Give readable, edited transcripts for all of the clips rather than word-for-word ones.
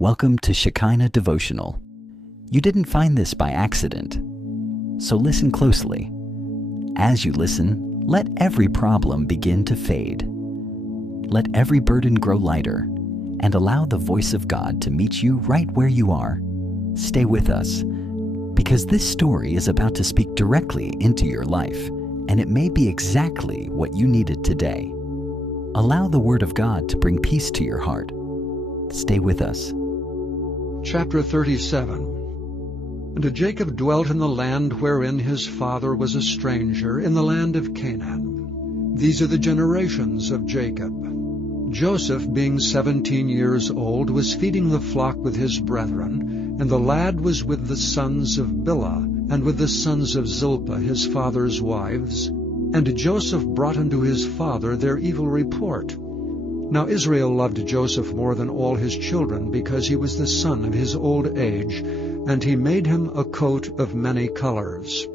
Welcome to Shekinah Devotional. You didn't find this by accident, so listen closely. As you listen, let every problem begin to fade. Let every burden grow lighter, and allow the voice of God to meet you right where you are. Stay with us, because this story is about to speak directly into your life, and it may be exactly what you needed today. Allow the Word of God to bring peace to your heart. Stay with us. Chapter 37. And Jacob dwelt in the land wherein his father was a stranger, in the land of Canaan. These are the generations of Jacob. Joseph, being 17 years old, was feeding the flock with his brethren, and the lad was with the sons of Bilhah, and with the sons of Zilpah his father's wives. And Joseph brought unto his father their evil report. Now Israel loved Joseph more than all his children, because he was the son of his old age, and he made him a coat of many colors.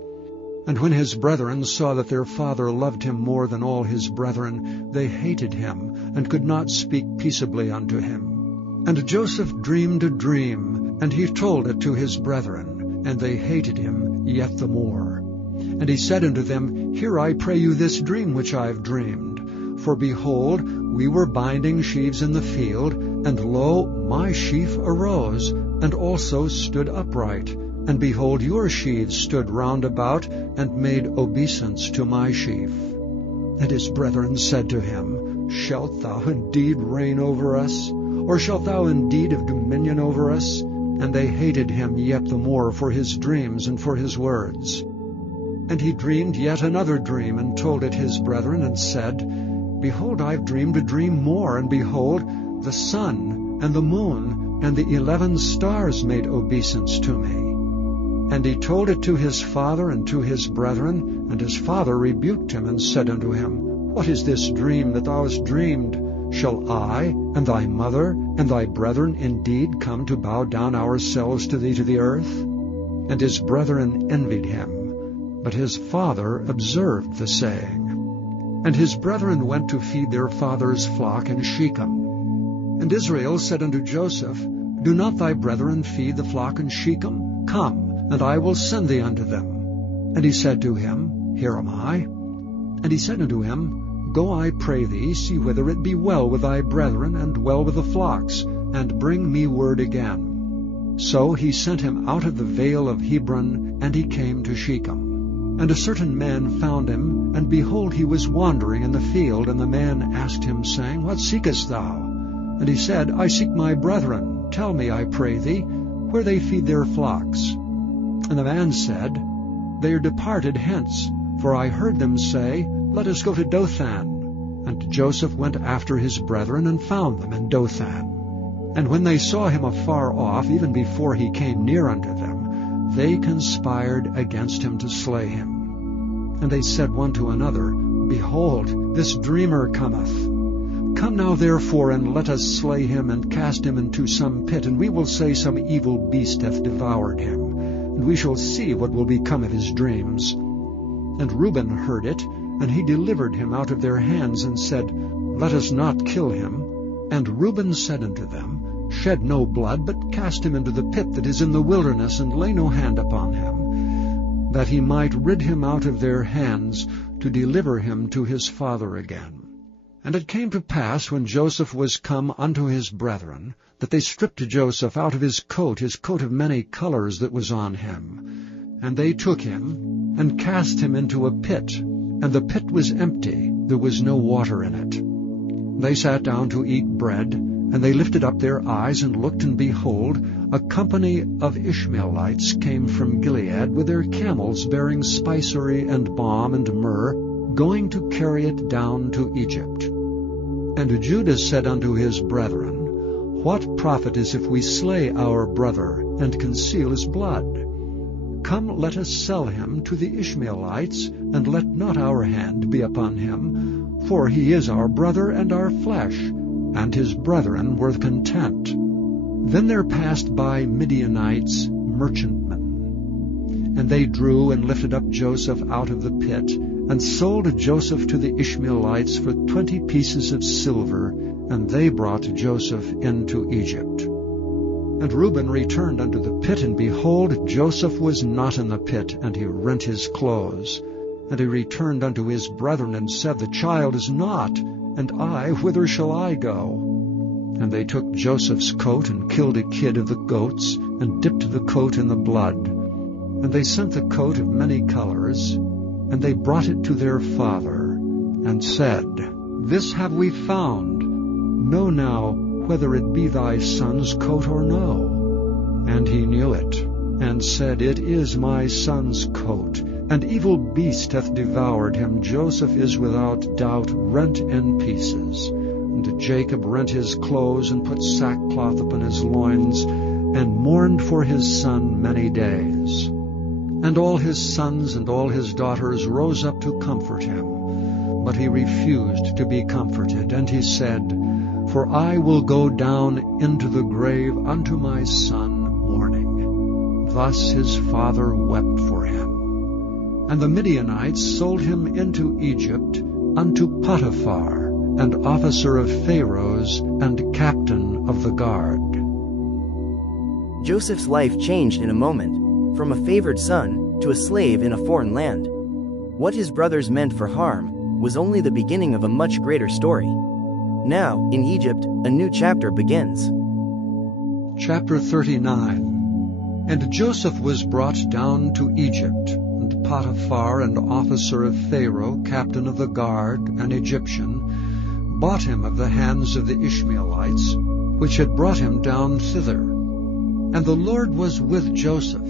And when his brethren saw that their father loved him more than all his brethren, they hated him, and could not speak peaceably unto him. And Joseph dreamed a dream, and he told it to his brethren, and they hated him yet the more. And he said unto them, Hear, I pray you, this dream which I have dreamed. For behold, we were binding sheaves in the field, and lo, my sheaf arose, and also stood upright. And behold, your sheaves stood round about, and made obeisance to my sheaf. And his brethren said to him, Shalt thou indeed reign over us? Or shalt thou indeed have dominion over us? And they hated him yet the more for his dreams and for his words. And he dreamed yet another dream, and told it his brethren, and said, Behold, I have dreamed a dream more, and behold, the sun and the moon and the 11 stars made obeisance to me. And he told it to his father and to his brethren, and his father rebuked him, and said unto him, What is this dream that thou hast dreamed? Shall I, and thy mother, and thy brethren indeed come to bow down ourselves to thee to the earth? And his brethren envied him, but his father observed the saying. And his brethren went to feed their father's flock in Shechem. And Israel said unto Joseph, Do not thy brethren feed the flock in Shechem? Come, and I will send thee unto them. And he said to him, Here am I. And he said unto him, Go, I pray thee, see whether it be well with thy brethren, and well with the flocks, and bring me word again. So he sent him out of the vale of Hebron, and he came to Shechem. And a certain man found him, and behold, he was wandering in the field. And the man asked him, saying, What seekest thou? And he said, I seek my brethren. Tell me, I pray thee, where they feed their flocks. And the man said, They are departed hence, for I heard them say, Let us go to Dothan. And Joseph went after his brethren, and found them in Dothan. And when they saw him afar off, even before he came near unto them, they conspired against him to slay him. And they said one to another, Behold, this dreamer cometh. Come now therefore, and let us slay him, and cast him into some pit, and we will say some evil beast hath devoured him, and we shall see what will become of his dreams. And Reuben heard it, and he delivered him out of their hands, and said, Let us not kill him. And Reuben said unto them, Shed no blood, but cast him into the pit that is in the wilderness, and lay no hand upon him, that he might rid him out of their hands, to deliver him to his father again. And it came to pass, when Joseph was come unto his brethren, that they stripped Joseph out of his coat of many colors that was on him. And they took him, and cast him into a pit, and the pit was empty, there was no water in it. They sat down to eat bread, and they lifted up their eyes, and looked, and behold, a company of Ishmaelites came from Gilead with their camels bearing spicery and balm and myrrh, going to carry it down to Egypt. And Judah said unto his brethren, What profit is if we slay our brother, and conceal his blood? Come, let us sell him to the Ishmaelites, and let not our hand be upon him, for he is our brother and our flesh. And his brethren were content. Then there passed by Midianites, merchantmen. And they drew and lifted up Joseph out of the pit, and sold Joseph to the Ishmaelites for 20 pieces of silver, and they brought Joseph into Egypt. And Reuben returned unto the pit, and behold, Joseph was not in the pit, and he rent his clothes. And he returned unto his brethren, and said, The child is not, and I, whither shall I go? And they took Joseph's coat, and killed a kid of the goats, and dipped the coat in the blood. And they sent the coat of many colors, and they brought it to their father, and said, This have we found. Know now whether it be thy son's coat or no. And he knew it, and said, It is my son's coat. An evil beast hath devoured him. Joseph is without doubt rent in pieces. And Jacob rent his clothes, and put sackcloth upon his loins, and mourned for his son many days. And all his sons and all his daughters rose up to comfort him. But he refused to be comforted, and he said, For I will go down into the grave unto my son mourning. Thus his father wept for him. And the Midianites sold him into Egypt unto Potiphar, and officer of Pharaoh's, and captain of the guard. Joseph's life changed in a moment, from a favored son to a slave in a foreign land. What his brothers meant for harm was only the beginning of a much greater story. Now, in Egypt, a new chapter begins. Chapter 39. And Joseph was brought down to Egypt, and Potiphar, an officer of Pharaoh, captain of the guard, an Egyptian, bought him of the hands of the Ishmaelites, which had brought him down thither. And the Lord was with Joseph,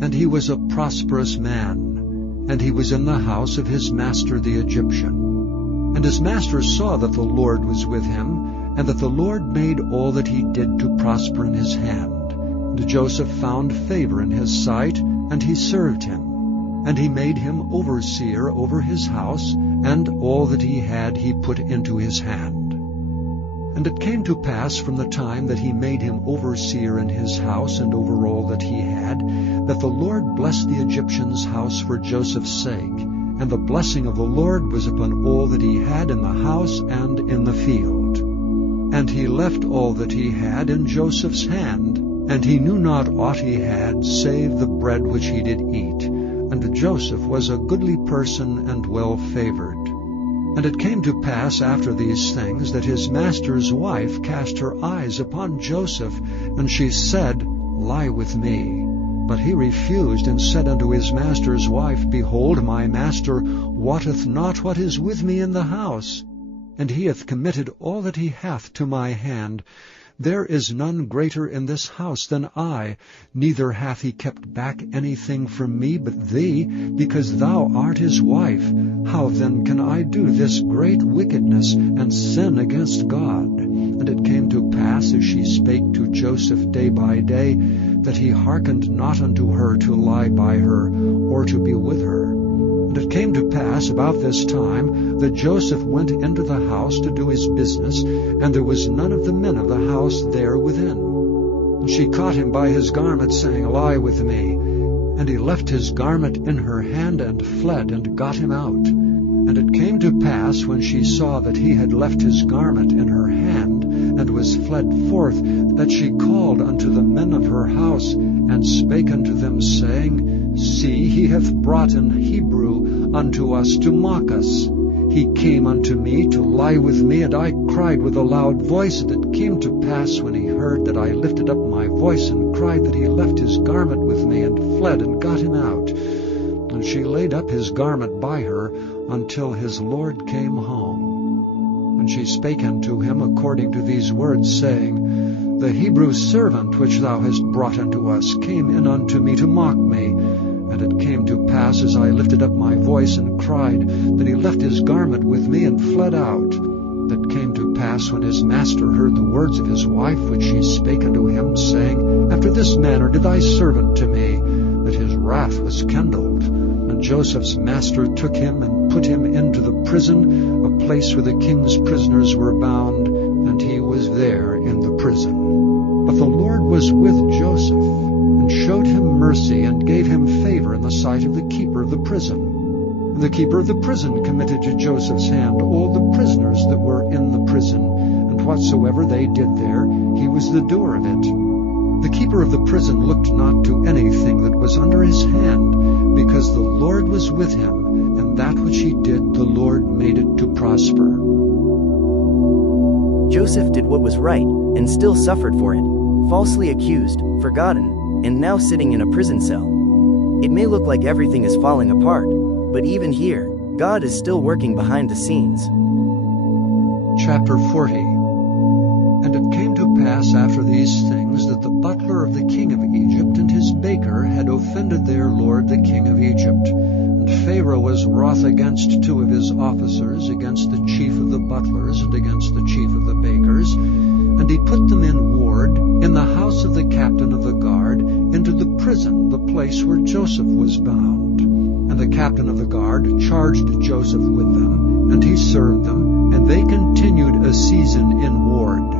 and he was a prosperous man, and he was in the house of his master the Egyptian. And his master saw that the Lord was with him, and that the Lord made all that he did to prosper in his hand. And Joseph found favor in his sight, and he served him. And he made him overseer over his house, and all that he had he put into his hand. And it came to pass from the time that he made him overseer in his house and over all that he had, that the Lord blessed the Egyptian's house for Joseph's sake. And the blessing of the Lord was upon all that he had in the house and in the field. And he left all that he had in Joseph's hand, and he knew not aught he had, save the bread which he did eat. And Joseph was a goodly person and well favored. And it came to pass after these things that his master's wife cast her eyes upon Joseph, and she said, Lie with me. But he refused, and said unto his master's wife, Behold, my master wotteth not what is with me in the house, and he hath committed all that he hath to my hand. There is none greater in this house than I, neither hath he kept back anything from me but thee, because thou art his wife. How then can I do this great wickedness, and sin against God? And it came to pass, as she spake to Joseph day by day, that he hearkened not unto her to lie by her, or to be with her. And it came to pass about this time that Joseph went into the house to do his business, and there was none of the men of the house there within. And she caught him by his garment, saying, Lie with me. And he left his garment in her hand, and fled, and got him out. And it came to pass, when she saw that he had left his garment in her hand, and was fled forth, that she called unto the men of her house, and spake unto them, saying, See, he hath brought an Hebrew unto us to mock us. He came unto me to lie with me, and I cried with a loud voice. And it came to pass, when he heard that I lifted up my voice and cried, that he left his garment with me, and fled, and got him out. And she laid up his garment by her, until his Lord came home. And she spake unto him according to these words, saying, The Hebrew servant which thou hast brought unto us came in unto me to mock me. And it came to pass, as I lifted up my voice and cried, that he left his garment with me, and fled out. That came to pass, when his master heard the words of his wife, which she spake unto him, saying, After this manner did thy servant to me, that his wrath was kindled. And Joseph's master took him, and put him into the prison, a place where the king's prisoners were bound, and he was there in the prison. But the Lord was with Joseph, and showed him mercy, and gave him favor in the sight of the keeper of the prison. And the keeper of the prison committed to Joseph's hand all the prisoners that were in the prison, and whatsoever they did there, he was the doer of it. The keeper of the prison looked not to anything that was under his hand, because the Lord was with him, and that which he did the Lord made it to prosper. Joseph did what was right, and still suffered for it, falsely accused, forgotten, and now sitting in a prison cell. It may look like everything is falling apart, but even here, God is still working behind the scenes. Chapter 40. And it came to pass after these things that the butler of the king of Egypt and his baker had offended their lord the king of Egypt. And Pharaoh was wroth against two of his officers, against the chief of the butlers and against the chief of the bakers. And he put them in ward in the house of the captain of the guard, into the prison, the place where Joseph was bound. And the captain of the guard charged Joseph with them, and he served them, and they continued a season in ward.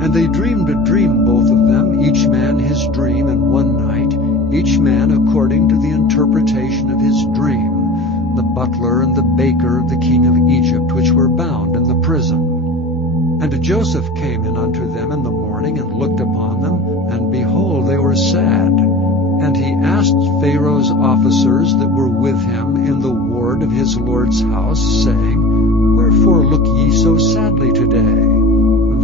And they dreamed a dream, both of them, each man his dream in one night, each man according to the interpretation of his dream, the butler and the baker of the king of Egypt, which were bound in the prison. And Joseph came in unto them in the morning, and looked upon them, and behold, they were sad. And he asked Pharaoh's officers that were with him in the ward of his lord's house, saying, Wherefore look ye so sadly today?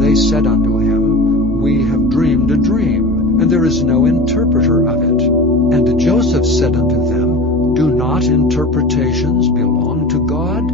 They said unto him, We have dreamed a dream, and there is no interpreter of it. And Joseph said unto them, Do not interpretations belong to God?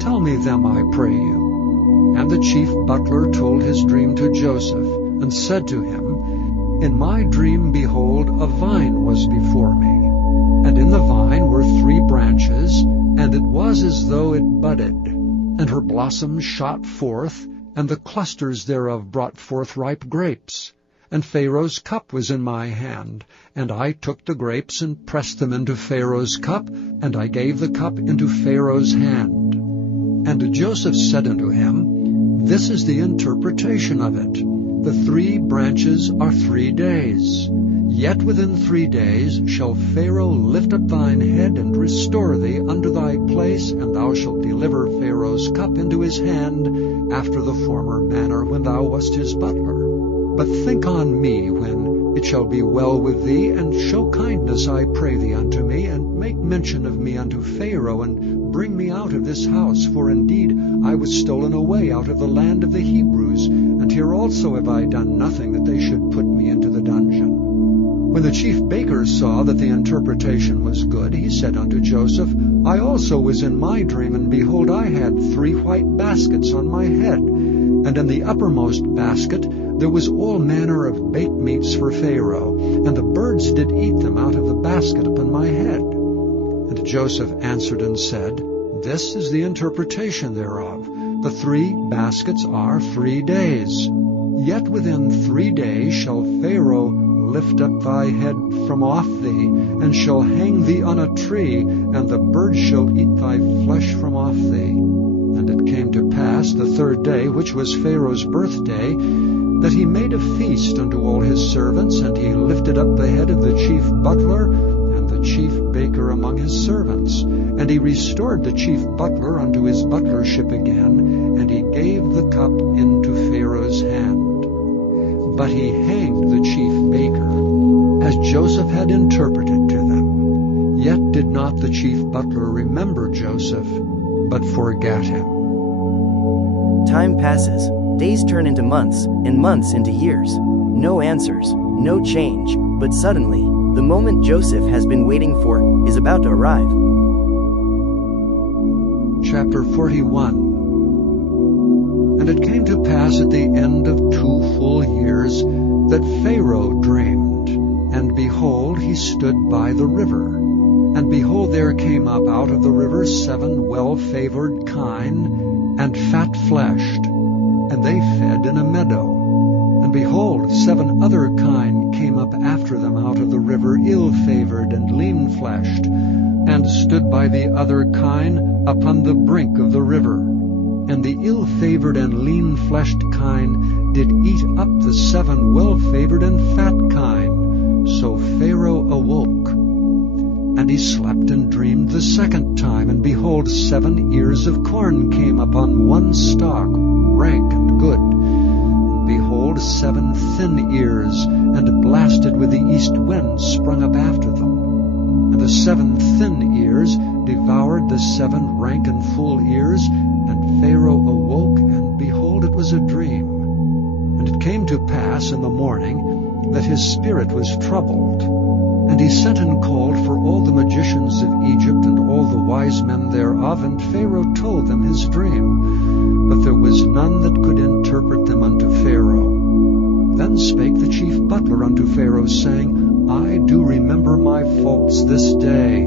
Tell me them, I pray you. And the chief butler told his dream to Joseph, and said to him, In my dream, behold, a vine was before me, and in the vine were 3 branches, and it was as though it budded, and her blossoms shot forth, and the clusters thereof brought forth ripe grapes. And Pharaoh's cup was in my hand, and I took the grapes and pressed them into Pharaoh's cup, and I gave the cup into Pharaoh's hand. And Joseph said unto him, This is the interpretation of it. The 3 branches are 3 days. Yet within 3 days shall Pharaoh lift up thine head and restore thee unto thy place, and thou shalt deliver Pharaoh's cup into his hand, after the former manner when thou wast his butler. But think on me when it shall be well with thee, and show kindness, I pray thee, unto me, and make mention of me unto Pharaoh, and bring me out of this house, for indeed I was stolen away out of the land of the Hebrews, and here also have I done nothing that they should put me into the dungeon. When the chief baker saw that the interpretation was good, he said unto Joseph, I also was in my dream, and behold, I had 3 white baskets on my head, and in the uppermost basket there was all manner of baked meats for Pharaoh, and the birds did eat them out of the basket upon my head. And Joseph answered and said, This is the interpretation thereof. The 3 baskets are 3 days. Yet within 3 days shall Pharaoh lift up thy head from off thee, and shall hang thee on a tree, and the birds shall eat thy flesh from off thee. And it came to pass the 3rd day, which was Pharaoh's birthday, that he made a feast unto all his servants, and he lifted up the head of the chief butler and the chief baker among his servants. And he restored the chief butler unto his butlership again, and he gave the cup into Pharaoh's hand. But he hanged the chief baker, as Joseph had interpreted to them. Yet did not the chief butler remember Joseph, but forgat him. Time passes, days turn into months, and months into years. No answers, no change, but suddenly, the moment Joseph has been waiting for is about to arrive. Chapter 41. And it came to pass at the end of 2 full years that Pharaoh dreamed, and behold, he stood by the river. And behold, there came up out of the river 7 well-favored kine, and fat-fleshed, and they fed in a meadow. And behold, 7 other kine came up after them out of the river, ill-favored and lean-fleshed, and stood by the other kine upon the brink of the river. And the ill-favored and lean-fleshed kine did eat up the 7 well-favored and fat kine. So Pharaoh awoke, and he slept and dreamed the 2nd time, and behold, 7 ears of corn came upon one stalk, rank and good. And behold, 7 thin ears and black east wind sprung up after them. And the 7 thin ears devoured the 7 rank and full ears, and Pharaoh awoke, and behold, it was a dream. And it came to pass in the morning that his spirit was troubled. And he sent and called for all the magicians of Egypt and all the wise men thereof, and Pharaoh told them his dream. But there was none that could interpret them unto Pharaoh. Then spake the chief butler unto Pharaoh, saying, I do remember my faults this day.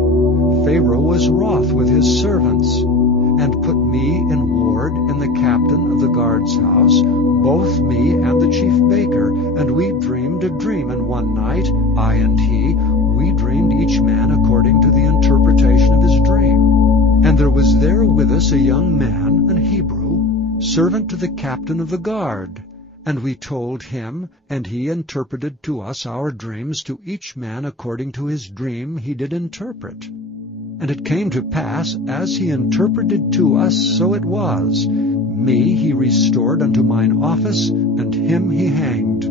Pharaoh was wroth with his servants, and put me in ward in the captain of the guard's house, both me and the chief baker, and we dreamed a dream in one night, I and he. We dreamed each man according to the interpretation of his dream. And there was there with us a young man, an Hebrew, servant to the captain of the guard. And we told him, and he interpreted to us our dreams, to each man according to his dream he did interpret. And it came to pass, as he interpreted to us, so it was. Me he restored unto mine office, and him he hanged.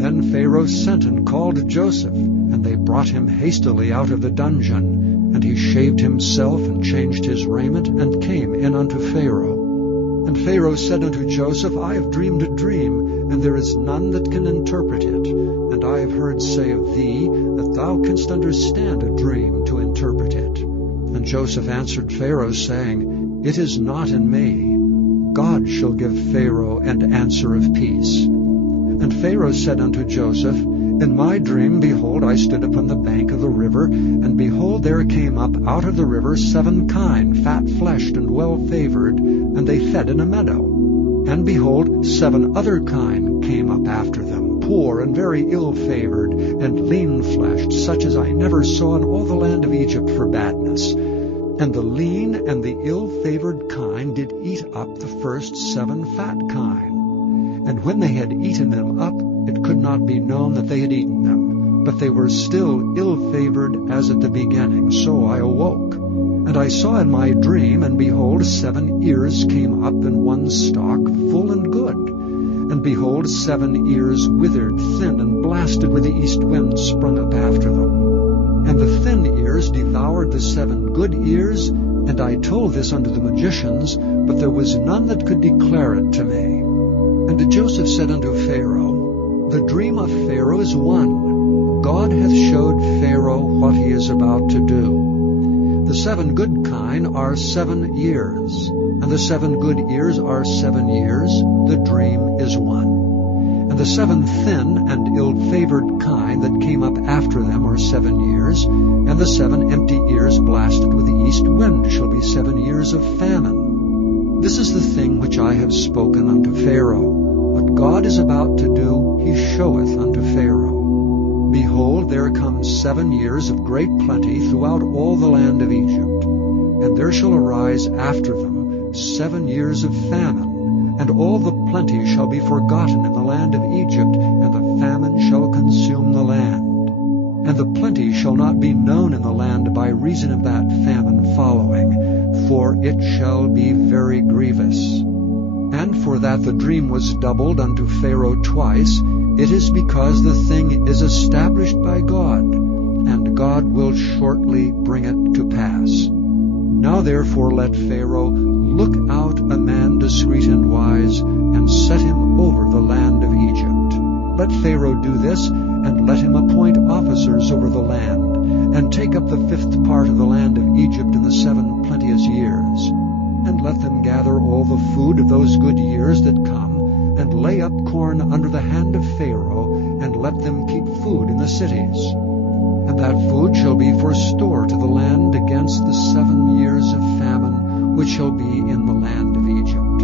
Then Pharaoh sent and called Joseph, and they brought him hastily out of the dungeon. And he shaved himself, and changed his raiment, and came in unto Pharaoh. And Pharaoh said unto Joseph, I have dreamed a dream, and there is none that can interpret it. And I have heard say of thee, that thou canst understand a dream to interpret it. And Joseph answered Pharaoh, saying, It is not in me. God shall give Pharaoh an answer of peace. And Pharaoh said unto Joseph, In my dream, behold, I stood upon the bank of the river, and behold, there came up out of the river 7 kine, fat-fleshed and well-favored, and they fed in a meadow. And behold, 7 other kine came up after them, poor and very ill-favored, and lean-fleshed, such as I never saw in all the land of Egypt for badness. And the lean and the ill-favored kine did eat up the first 7 fat kine. And when they had eaten them up, it could not be known that they had eaten them, but they were still ill-favored as at the beginning. So I awoke. And I saw in my dream, and behold, 7 ears came up in one stalk, full and good. And behold, 7 ears withered, thin, and blasted with the east wind sprung up after them. And the thin ears devoured the 7 good ears, and I told this unto the magicians, but there was none that could declare it to me. And Joseph said unto Pharaoh, The dream of Pharaoh is one. God hath showed Pharaoh what he is about to do. The 7 good kine are 7 years, and the 7 good ears are 7 years. The dream is one. And the 7 thin and ill-favored kine that came up after them are 7 years, and the 7 empty ears blasted with the east wind shall be 7 years of famine. This is the thing which I have spoken unto Pharaoh. What God is about to do, he showeth unto Pharaoh. Behold, there come 7 years of great plenty throughout all the land of Egypt. And there shall arise after them 7 years of famine, and all the plenty shall be forgotten in the land of Egypt, and the famine shall consume the land. And the plenty shall not be known in the land by reason of that famine following, for it shall be very grievous. And for that the dream was doubled unto Pharaoh twice, it is because the thing is established by God, and God will shortly bring it to pass. Now therefore let Pharaoh look out a man discreet and wise, and set him over the land of Egypt. Let Pharaoh do this, and let him appoint officers over the land, and take up the 5th part of the land of Egypt in the 7 plenteous years. And let them gather all the food of those good years that come, and lay up corn under the hand of Pharaoh, and let them keep food in the cities. And that food shall be for store to the land against the 7 years of famine, which shall be in the land of Egypt,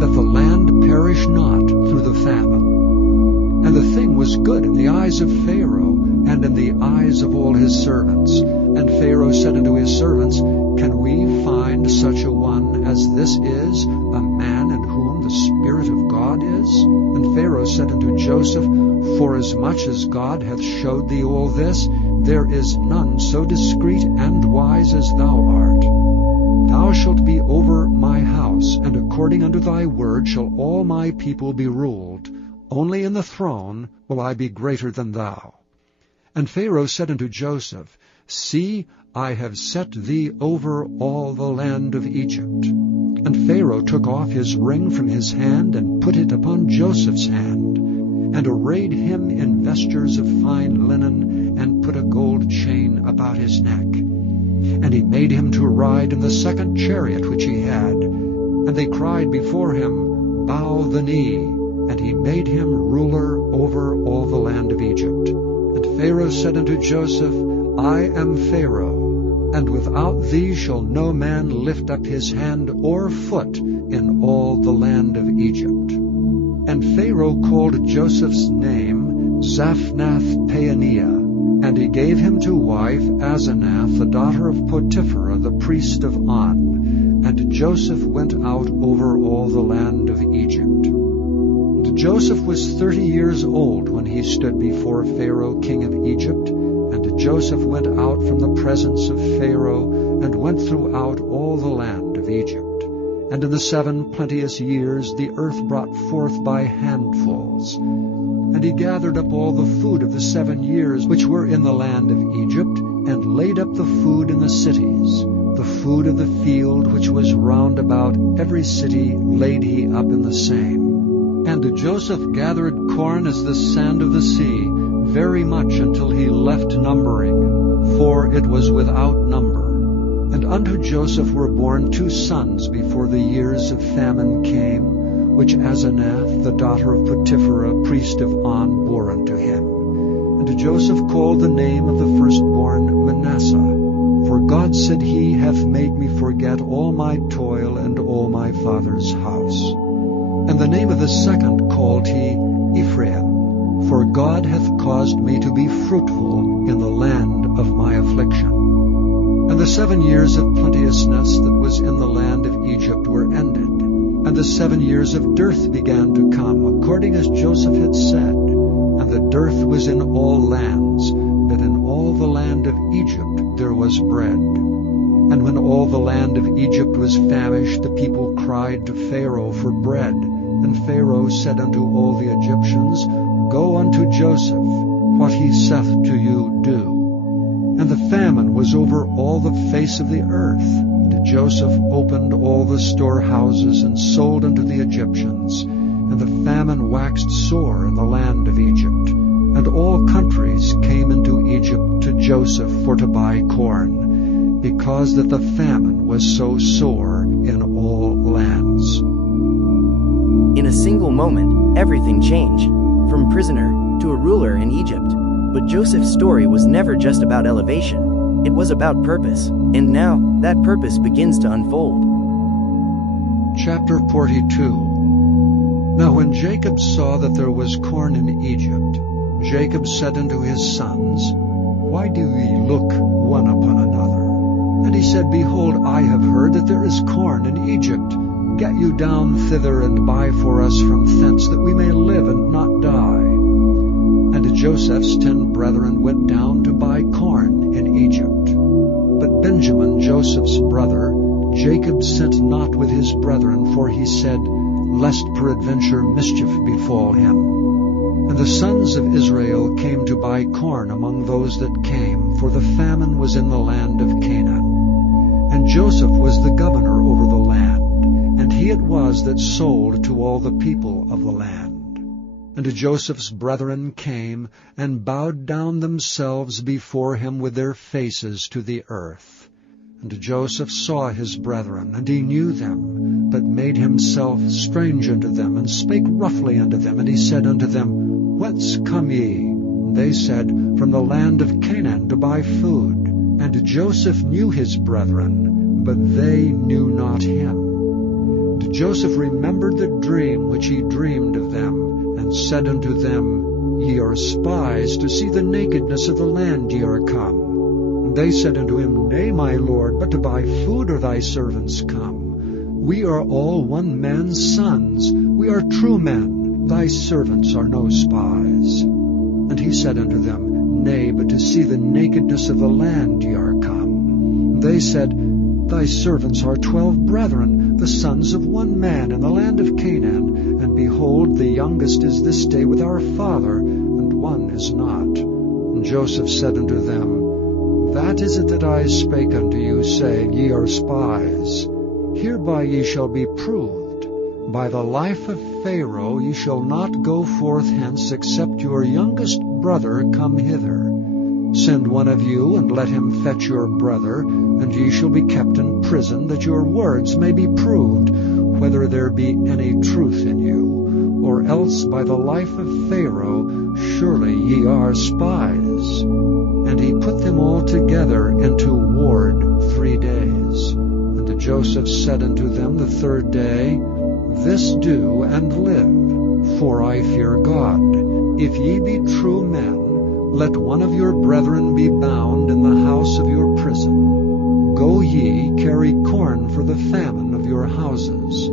that the land perish not through the famine. And the thing was good in the eyes of Pharaoh, and in the eyes of all his servants. And Pharaoh said unto his servants, Can we find such a one as this is, a man in whom the Spirit of God is? And Pharaoh said unto Joseph, Forasmuch as God hath showed thee all this, there is none so discreet and wise as thou art. Thou shalt be over my house, and according unto thy word shall all my people be ruled. Only in the throne will I be greater than thou. And Pharaoh said unto Joseph, See, I have set thee over all the land of Egypt. And Pharaoh took off his ring from his hand, and put it upon Joseph's hand, and arrayed him in vestures of fine linen, and put a gold chain about his neck. And he made him to ride in the second chariot which he had. And they cried before him, Bow the knee. And he made him ruler over all the land of Egypt. And Pharaoh said unto Joseph, I am Pharaoh, and without thee shall no man lift up his hand or foot in all the land of Egypt. And Pharaoh called Joseph's name Zaphnath-Paaneah, and he gave him to wife Asenath, the daughter of Potiphera, the priest of On. And Joseph went out over all the land of Egypt. And Joseph was 30 years old when he stood before Pharaoh king of Egypt. And Joseph went out from the presence of Pharaoh, and went throughout all the land of Egypt. And in the 7 plenteous years the earth brought forth by handfuls. And he gathered up all the food of the 7 years which were in the land of Egypt, and laid up the food in the cities. The food of the field which was round about every city laid he up in the same. And Joseph gathered corn as the sand of the sea, very much until he left numbering, for it was without number. And unto Joseph were born 2 sons before the years of famine came, which Asenath, the daughter of Potiphera, priest of On, bore unto him. And Joseph called the name of the firstborn Manasseh, for God said, He hath made me forget all my toil and all my father's house. And the name of the second called he Ephraim, for God hath caused me to be fruitful in the land of my affliction. And the 7 years of plenteousness that was in the land of Egypt were ended, and the 7 years of dearth began to come, according as Joseph had said. And the dearth was in all lands, but in all the land of Egypt there was bread. And when all the land of Egypt was famished, the people cried to Pharaoh for bread. And Pharaoh said unto all the Egyptians, Go unto Joseph, what he saith to you do. And the famine was over all the face of the earth. And Joseph opened all the storehouses, and sold unto the Egyptians. And the famine waxed sore in the land of Egypt. And all countries came into Egypt to Joseph for to buy corn, because that the famine was so sore in all lands. In a single moment, everything changed, from prisoner to a ruler in Egypt. But Joseph's story was never just about elevation. It was about purpose, and now that purpose begins to unfold. Chapter 42. Now when Jacob saw that there was corn in Egypt, Jacob said unto his sons, Why do ye look one upon another? And he said, Behold, I have heard that there is corn in Egypt. Get you down thither, and buy for us from thence, that we may live and not die. And Joseph's 10 brethren went down to buy corn in Egypt. But Benjamin, Joseph's brother, Jacob sent not with his brethren, for he said, Lest peradventure mischief befall him. And the sons of Israel came to buy corn among those that came, for the famine was in the land of Canaan. And Joseph was the governor over the land, and he it was that sold to all the people of the land. And Joseph's brethren came, and bowed down themselves before him with their faces to the earth. And Joseph saw his brethren, and he knew them, but made himself strange unto them, and spake roughly unto them. And he said unto them, Whence come ye? And they said, From the land of Canaan to buy food. And Joseph knew his brethren, but they knew not him. And Joseph remembered the dream which he dreamed of them, and said unto them, Ye are spies to see the nakedness of the land ye are come. And they said unto him, Nay, my lord, but to buy food are thy servants come. We are all one man's sons. We are true men. Thy servants are no spies. And he said unto them, Nay, but to see the nakedness of the land ye are come. And they said, Thy servants are 12 brethren, the sons of one man in the land of Canaan. And behold, the youngest is this day with our father, and one is not. And Joseph said unto them, That is it that I spake unto you, saying, Ye are spies. Hereby ye shall be proved. By the life of Pharaoh ye shall not go forth hence, except your youngest brother come hither. Send one of you, and let him fetch your brother, and ye shall be kept in prison, that your words may be proved, whether there be any truth in you. Or else by the life of Pharaoh, surely ye are spies. And he put them all together into ward 3 days. And Joseph said unto them the 3rd day, This do, and live, for I fear God. If ye be true men, let one of your brethren be bound in the house of your prison. Go ye, carry corn for the famine of your houses.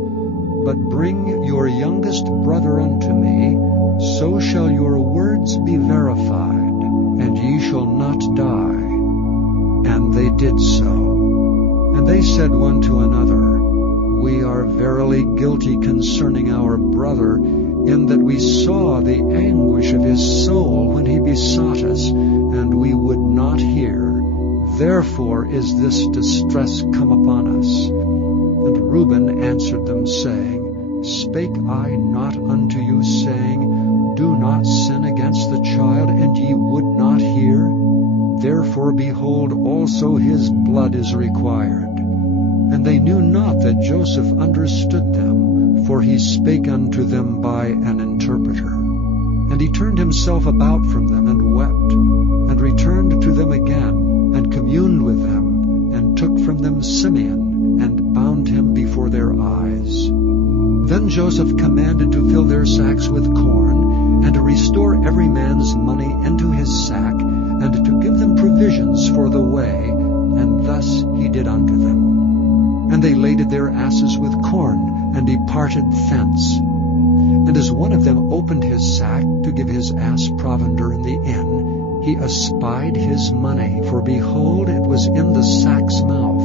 But bring your youngest brother unto me, so shall your words be verified, and ye shall not die. And they did so. And they said one to another, We are verily guilty concerning our brother, in that we saw the anguish of his soul when he besought us, and we would not hear. Therefore is this distress come upon us. And Reuben answered them, saying, Spake I not unto you, saying, Do not sin against the child, and ye would not hear? Therefore, behold, also his blood is required. And they knew not that Joseph understood them, for he spake unto them by an interpreter. And he turned himself about from them, and wept, and returned to them again, and communed with them, and took from them Simeon, and bound him before their eyes. Then Joseph commanded to fill their sacks with corn, and to restore every man's money into his sack, and to give them provisions for the way, and thus he did unto them. And they laded their asses with corn, and departed thence. And as one of them opened his sack to give his ass provender in the inn, he espied his money, for behold, it was in the sack's mouth.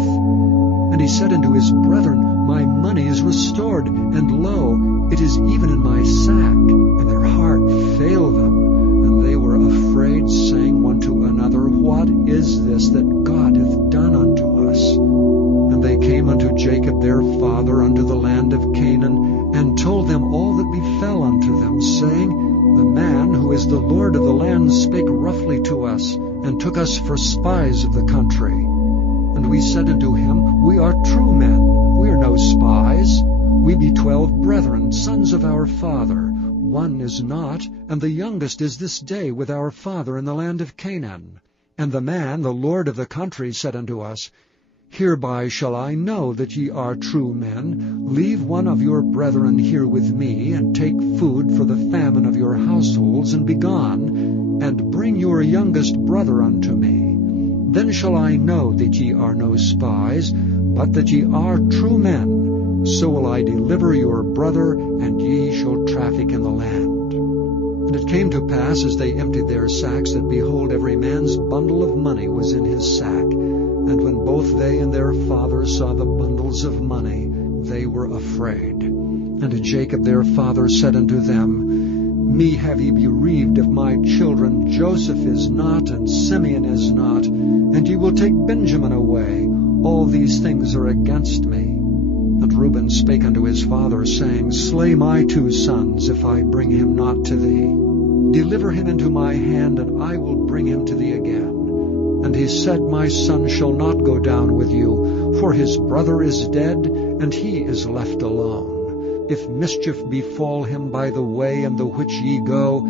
And he said unto his brethren, My money is restored, and lo, it is even in my sack. And their heart failed them, and they were afraid, saying one to another, What is this that God hath done unto us? And they came unto Jacob their father unto the land of Canaan, and told them all that befell unto them, saying, The man who is the Lord of the land spake roughly to us, and took us for spies of the country. And we said unto him, We are true men, we are no spies. We be 12 brethren, sons of our father. One is not, and the youngest is this day with our father in the land of Canaan. And the man, the Lord of the country, said unto us, Hereby shall I know that ye are true men. Leave one of your brethren here with me, and take food for the famine of your households, and be gone, and bring your youngest brother unto me. Then shall I know that ye are no spies, but that ye are true men. So will I deliver your brother, and ye shall traffic in the land. And it came to pass, as they emptied their sacks, that behold, every man's bundle of money was in his sack. And when both they and their father saw the bundles of money, they were afraid. And Jacob their father said unto them, Me have ye bereaved of my children. Joseph is not, and Simeon is not, and ye will take Benjamin away. All these things are against me. And Reuben spake unto his father, saying, Slay my 2 sons, if I bring him not to thee. Deliver him into my hand, and I will bring him to thee again. And he said, My son shall not go down with you, for his brother is dead, and he is left alone. If mischief befall him by the way in the which ye go,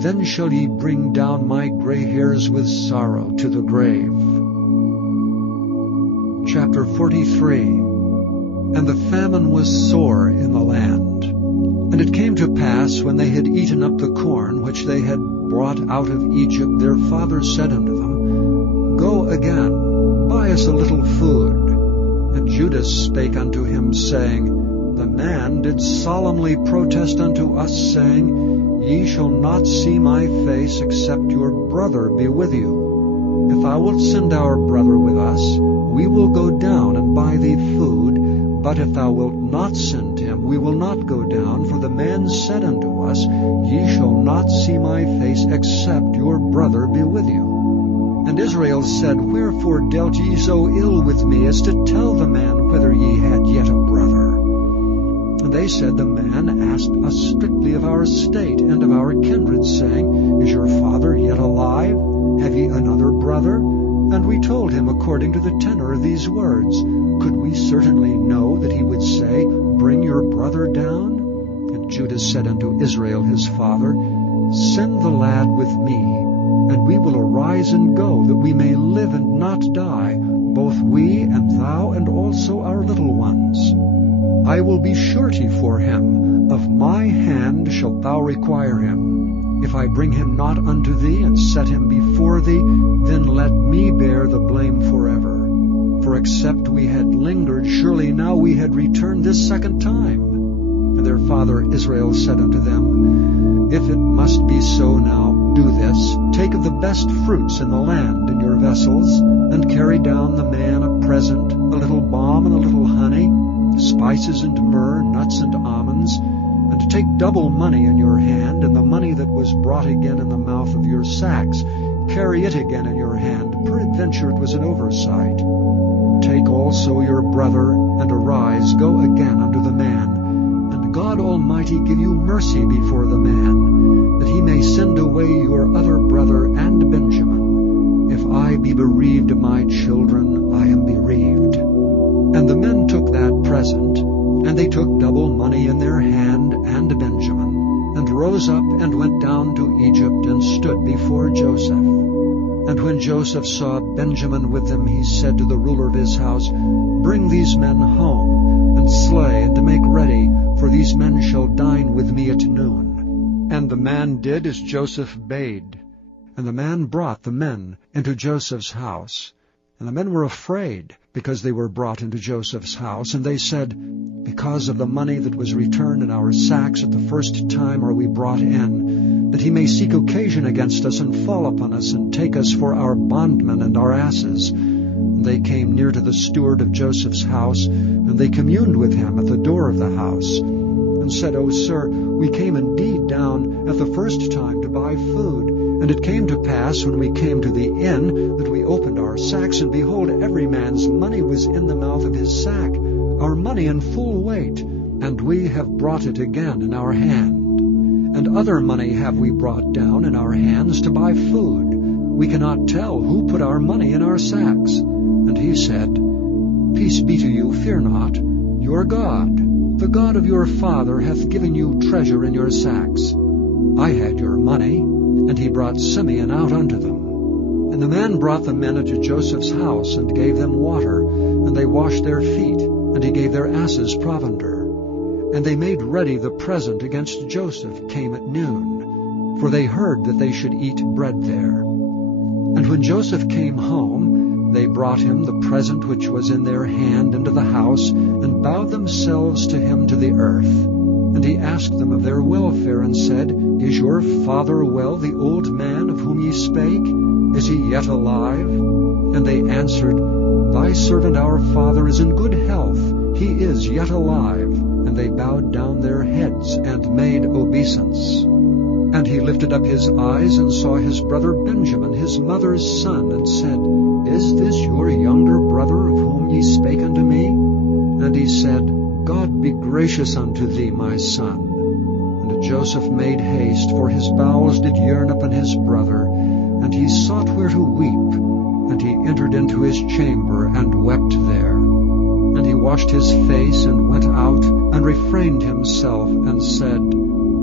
then shall ye bring down my gray hairs with sorrow to the grave. Chapter 43. And the famine was sore in the land. And it came to pass, when they had eaten up the corn which they had brought out of Egypt, their father said unto them, Go again, buy us a little food. And Judas spake unto him, saying, The man did solemnly protest unto us, saying, Ye shall not see my face, except your brother be with you. If thou wilt send our brother with us, we will go down and buy thee food. But if thou wilt not send him, we will not go down, for the man said unto us, Ye shall not see my face, except your brother be with you. And Israel said, Wherefore dealt ye so ill with me, as to tell the man whether ye had yet a brother? And they said, The man asked us strictly of our estate and of our kindred, saying, Is your father yet alive? Have ye another brother? And we told him according to the tenor of these words. Could we certainly know that he would say, Bring your brother down? And Judah said unto Israel his father, Send the lad with me, and we will arise and go, that we may live and not die, both we and thou, and also our little ones. I will be surety for him. Of my hand shalt thou require him. If I bring him not unto thee, and set him before thee, then let me bear the blame forever. For except we had lingered, surely now we had returned this second time. And their father Israel said unto them, If it must be so now, do this. Take of the best fruits in the land in your vessels, and carry down the man a present, a little balm and a little honey, spices and myrrh, nuts and almonds, and take double money in your hand, and the money that was brought again in the mouth of your sacks, carry it again in your hand, peradventure it was an oversight. Take also your brother, and arise, go again unto the man, and God Almighty give you mercy before the man, that he may send away your other brother and Benjamin. If I be bereaved of my children, I am bereaved. And the men took that present, and they took double money in their hand and Benjamin, and rose up and went down to Egypt, and stood before Joseph. And when Joseph saw Benjamin with them, he said to the ruler of his house, Bring these men home, and slay, and make ready, for these men shall dine with me at noon. And the man did as Joseph bade. And the man brought the men into Joseph's house. And the men were afraid, because they were brought into Joseph's house. And they said, Because of the money that was returned in our sacks at the first time are we brought in, that he may seek occasion against us, and fall upon us, and take us for our bondmen and our asses. And they came near to the steward of Joseph's house, and they communed with him at the door of the house, and said, O sir, we came indeed down at the first time to buy food. And it came to pass, when we came to the inn, that we opened our sacks, and behold, every man's money was in the mouth of his sack, our money in full weight, and we have brought it again in our hand. And other money have we brought down in our hands to buy food. We cannot tell who put our money in our sacks. And he said, Peace be to you, fear not. Your God, the God of your father, hath given you treasure in your sacks. I had your money. And he brought Simeon out unto them. And the man brought the men into Joseph's house, and gave them water, and they washed their feet, and he gave their asses provender. And they made ready the present against Joseph came at noon, for they heard that they should eat bread there. And when Joseph came home, they brought him the present which was in their hand into the house, and bowed themselves to him to the earth. And he asked them of their welfare, and said, Is your father well, the old man of whom ye spake? Is he yet alive? And they answered, Thy servant our father is in good health, he is yet alive. And they bowed down their heads, and made obeisance. And he lifted up his eyes, and saw his brother Benjamin, his mother's son, and said, Is this your younger brother of whom ye spake unto me? And he said, God be gracious unto thee, my son. And Joseph made haste, for his bowels did yearn upon his brother, and he sought where to weep. And he entered into his chamber, and wept there. And he washed his face, and went out, and refrained himself, and said,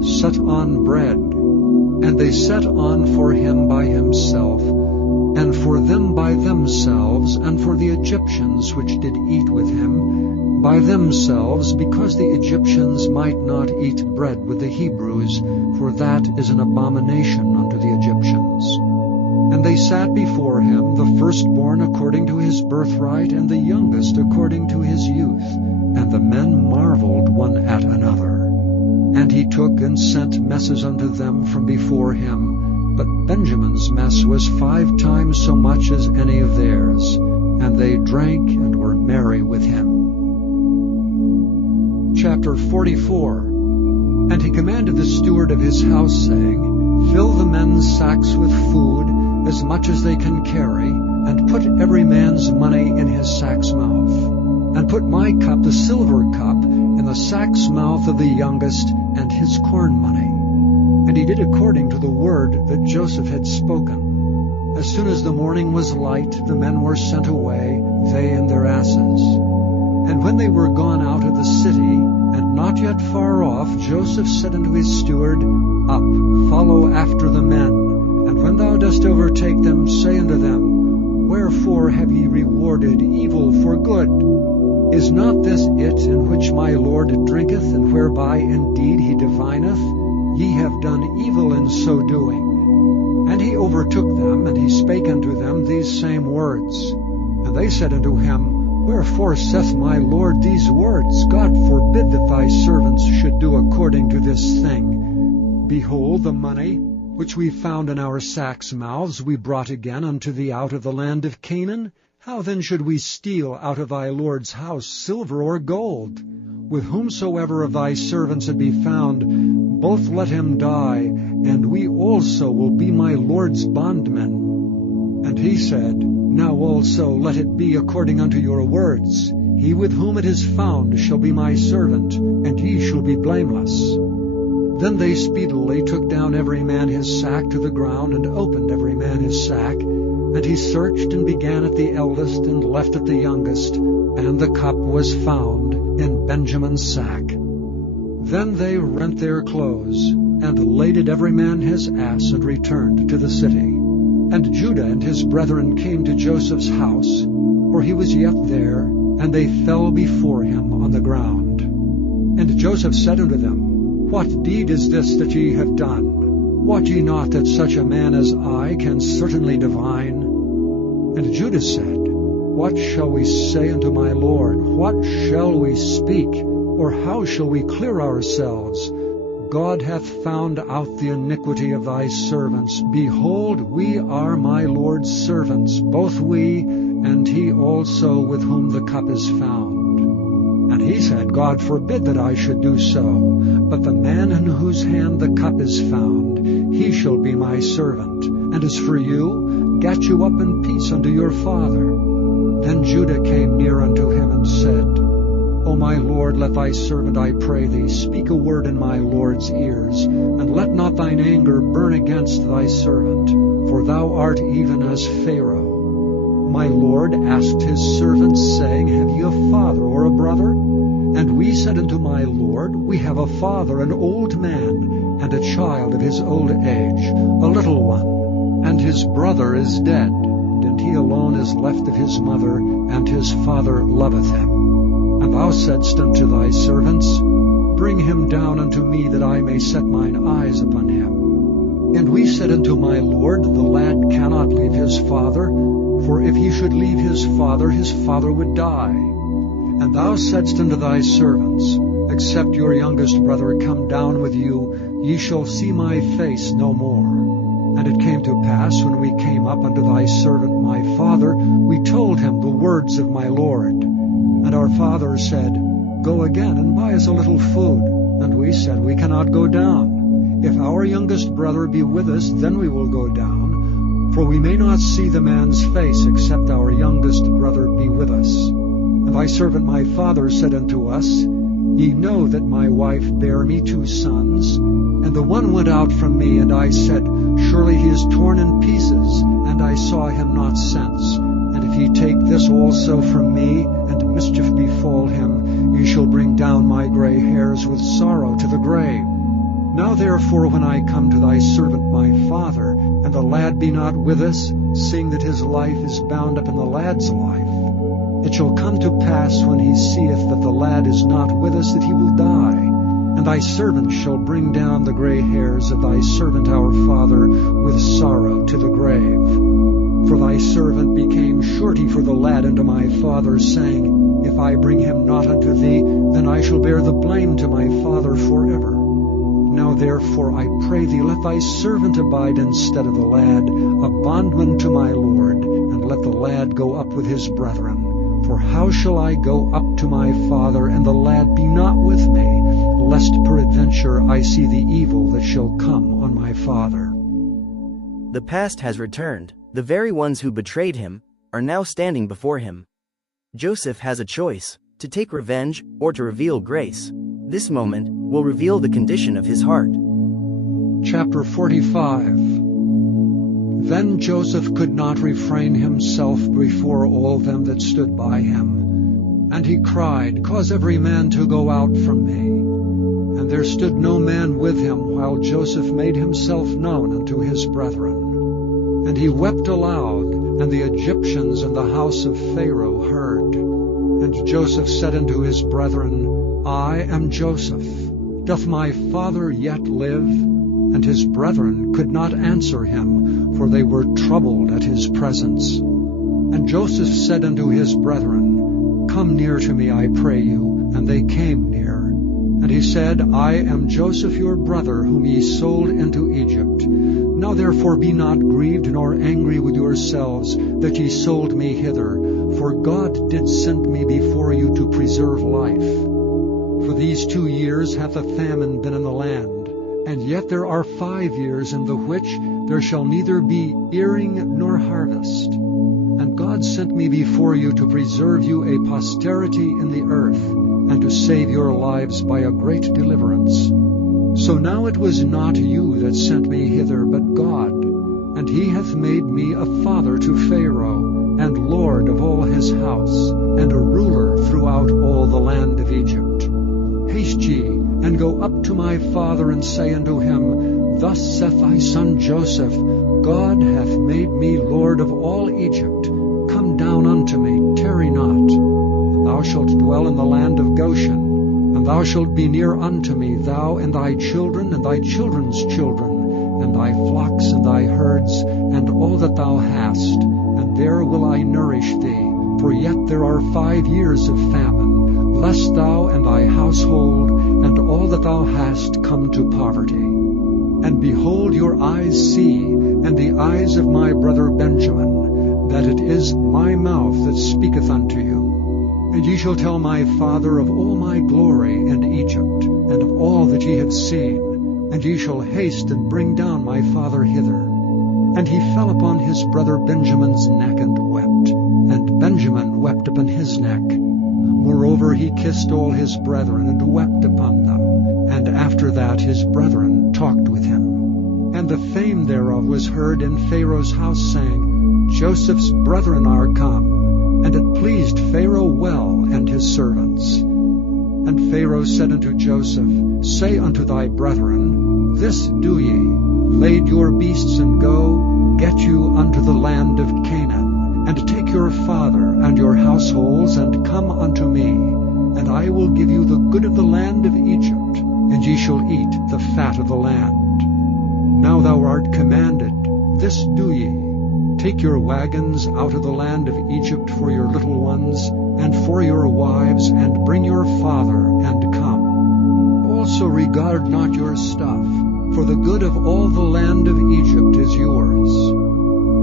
Set on bread. And they set on for him by himself, and for them by themselves, and for the Egyptians which did eat with him, by themselves, because the Egyptians might not eat bread with the Hebrews, for that is an abomination unto the Egyptians. And they sat before him, the firstborn according to his birthright, and the youngest according to his youth. And the men marveled one at another. And he took and sent messes unto them from before him. But Benjamin's mess was 5 times so much as any of theirs. And they drank and were merry with him. Chapter 44. And he commanded the steward of his house, saying, Fill the men's sacks with food, as much as they can carry, and put every man's money in his sack's mouth. And put my cup, the silver cup, in the sack's mouth of the youngest, and his corn money. And he did according to the word that Joseph had spoken. As soon as the morning was light, the men were sent away, they and their asses. And when they were gone out of the city, and not yet far off, Joseph said unto his steward, Up, follow after the men, and when thou dost overtake them, say unto them, Wherefore have ye rewarded evil for good? Is not this it in which my Lord drinketh, and whereby indeed he divineth? Ye have done evil in so doing. And he overtook them, and he spake unto them these same words. And they said unto him, Wherefore saith my Lord these words? God forbid that thy servants should do according to this thing. Behold, the money which we found in our sacks' mouths we brought again unto thee out of the land of Canaan. How then should we steal out of thy Lord's house silver or gold? With whomsoever of thy servants it be found, both let him die, and we also will be my Lord's bondmen. And he said, Now also let it be according unto your words. He with whom it is found shall be my servant, and ye shall be blameless. Then they speedily took down every man his sack to the ground, and opened every man his sack. And he searched, and began at the eldest, and left at the youngest. And the cup was found in Benjamin's sack. Then they rent their clothes, and laded every man his ass, and returned to the city. And Judah and his brethren came to Joseph's house, for he was yet there, and they fell before him on the ground. And Joseph said unto them, What deed is this that ye have done? Wot ye not that such a man as I can certainly divine? And Judah said, What shall we say unto my Lord? What shall we speak? Or how shall we clear ourselves? God hath found out the iniquity of thy servants. Behold, we are my Lord's servants, both we, and he also with whom the cup is found. And he said, God forbid that I should do so, but the man in whose hand the cup is found, he shall be my servant. And as for you, get you up in peace unto your father. Then Judah came near unto him and said, O my Lord, let thy servant, I pray thee, speak a word in my Lord's ears, and let not thine anger burn against thy servant, for thou art even as Pharaoh. My Lord asked his servants, saying, Have ye a father or a brother? And we said unto my Lord, We have a father, an old man, and a child of his old age, a little one, and his brother is dead, and he alone is left of his mother, and his father loveth him. And thou saidst unto thy servants, Bring him down unto me, that I may set mine eyes upon him. And we said unto my Lord, The lad cannot leave his father, for if he should leave his father would die. And thou saidst unto thy servants, Except your youngest brother come down with you, ye shall see my face no more. And it came to pass, when we came up unto thy servant my father, we told him the words of my Lord. And our father said, Go again and buy us a little food. And we said, We cannot go down. If our youngest brother be with us, then we will go down. For we may not see the man's face, except our youngest brother be with us. And thy servant my father said unto us, Ye know that my wife bare me 2 sons, and the one went out from me, and I said, Surely he is torn in pieces, and I saw him not since. And if ye take this also from me, and mischief befall him, ye shall bring down my gray hairs with sorrow to the grave. Now therefore, when I come to thy servant my father, and the lad be not with us, seeing that his life is bound up in the lad's life, it shall come to pass, when he seeth that the lad is not with us, that he will die. And thy servant shall bring down the gray hairs of thy servant our father with sorrow to the grave. For thy servant became surety for the lad unto my father, saying, If I bring him not unto thee, then I shall bear the blame to my father forever. Now therefore, I pray thee, let thy servant abide instead of the lad, a bondman to my Lord, and let the lad go up with his brethren. For how shall I go up to my father, and the lad be not with me, lest peradventure I see the evil that shall come on my father? The past has returned. The very ones who betrayed him are now standing before him. Joseph has a choice, to take revenge or to reveal grace. This moment will reveal the condition of his heart. Chapter 45. Then Joseph could not refrain himself before all them that stood by him. And he cried, Cause every man to go out from me. And there stood no man with him, while Joseph made himself known unto his brethren. And he wept aloud, and the Egyptians in the house of Pharaoh heard. And Joseph said unto his brethren, I am Joseph. Doth my father yet live? And his brethren could not answer him, for they were troubled at his presence. And Joseph said unto his brethren, Come near to me, I pray you. And they came near. And he said, I am Joseph your brother, whom ye sold into Egypt. Now therefore be not grieved nor angry with yourselves, that ye sold me hither, for God did send me before you to preserve life. For these 2 years hath a famine been in the land, and yet there are 5 years in the which there shall neither be earing nor harvest. And God sent me before you to preserve you a posterity in the earth, and to save your lives by a great deliverance. So now it was not you that sent me hither, but God, and he hath made me a father to Pharaoh, and lord of all his house, and a ruler throughout all the land of Egypt. Haste ye, and go up to my father, and say unto him, Thus saith thy son Joseph, God hath made me lord of all Egypt. Come down unto me, tarry not. And thou shalt dwell in the land of Goshen, and thou shalt be near unto me, thou and thy children, and thy children's children, and thy flocks, and thy herds, and all that thou hast, and there will I nourish thee. For yet there are 5 years of famine, lest thou and thy household, and all that thou hast, come to poverty. And behold, your eyes see, and the eyes of my brother Benjamin, that it is my mouth that speaketh unto you. And ye shall tell my father of all my glory in Egypt, and of all that ye have seen, and ye shall haste and bring down my father hither. And he fell upon his brother Benjamin's neck and wept, and Benjamin wept upon his neck. Moreover he kissed all his brethren, and wept upon them. And after that his brethren talked with him. And the fame thereof was heard in Pharaoh's house, saying, Joseph's brethren are come. And it pleased Pharaoh well, and his servants. And Pharaoh said unto Joseph, Say unto thy brethren, This do ye, lade your beasts and go, get you unto the land of Canaan, and take your father and your households, and come unto me, and I will give you the good of the land of Egypt, and ye shall eat the fat of the land. Now thou art commanded, this do ye. Take your wagons out of the land of Egypt for your little ones, and for your wives, and bring your father, and come. Also regard not your stuff, for the good of all the land of Egypt is yours.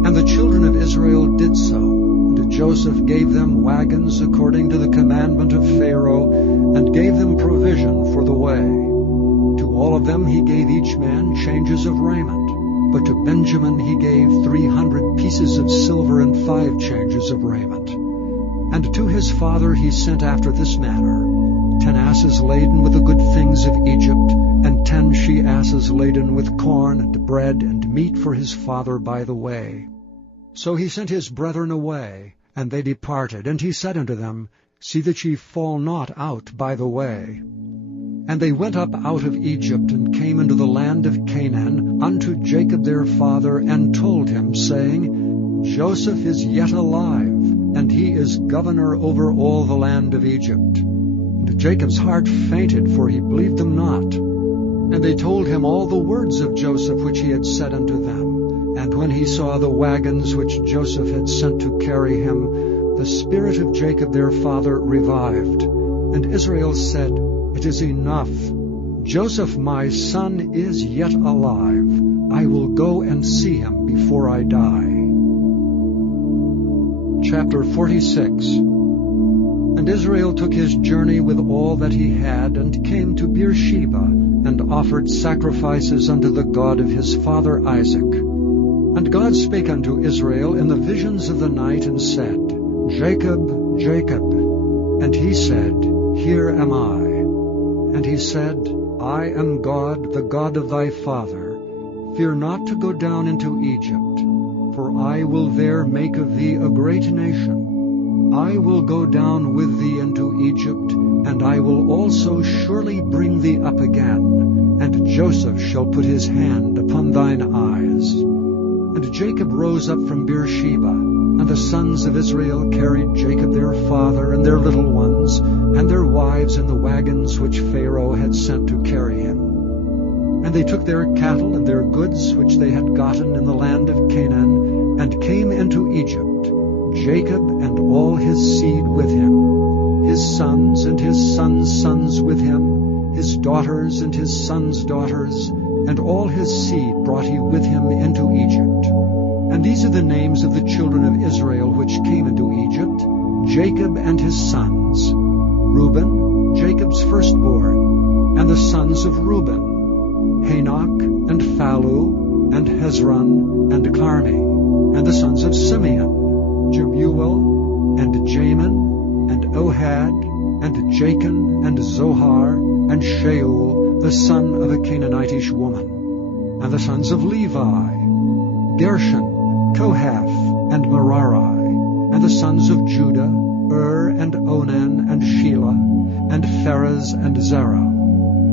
And the children of Israel did so, and Joseph gave them wagons according to the commandment of Pharaoh, and gave them provision for the way. To all of them he gave each man changes of raiment. But to Benjamin he gave 300 pieces of silver and 5 changes of raiment. And to his father he sent after this manner, 10 asses laden with the good things of Egypt, and 10 she-asses laden with corn and bread and meat for his father by the way. So he sent his brethren away, and they departed. And he said unto them, See that ye fall not out by the way. And they went up out of Egypt, and came into the land of Canaan, unto Jacob their father, and told him, saying, Joseph is yet alive, and he is governor over all the land of Egypt. And Jacob's heart fainted, for he believed them not. And they told him all the words of Joseph which he had said unto them. And when he saw the wagons which Joseph had sent to carry him, the spirit of Jacob their father revived. And Israel said, It is enough. Joseph my son is yet alive. I will go and see him before I die. Chapter 46. And Israel took his journey with all that he had, and came to Beersheba, and offered sacrifices unto the God of his father Isaac. And God spake unto Israel in the visions of the night, and said, Jacob, Jacob. And he said, Here am I. And he said, I am God, the God of thy father. Fear not to go down into Egypt, for I will there make of thee a great nation. I will go down with thee into Egypt, and I will also surely bring thee up again, and Joseph shall put his hand upon thine eyes. And Jacob rose up from Beersheba, and the sons of Israel carried Jacob their father, and their little ones, and their wives in the wagons which Pharaoh had sent to carry him. And they took their cattle and their goods which they had gotten in the land of Canaan, and came into Egypt, Jacob and all his seed with him, his sons and his sons' sons with him, his daughters and his sons' daughters, and all his seed brought he with him into Egypt. And these are the names of the children of Israel which came into Egypt, Jacob and his sons: Reuben, Jacob's firstborn, and the sons of Reuben, Hanok, and Phalu, and Hezron, and Carmi, and the sons of Simeon, Jemuel, and Jamin, and Ohad, and Jachin, and Zohar, and Shaul, the son of a Canaanitish woman. And the sons of Levi, Gershon, Kohath, and Merari, and the sons of Judah, and Onan, and Shelah, and Pharez, and Zerah.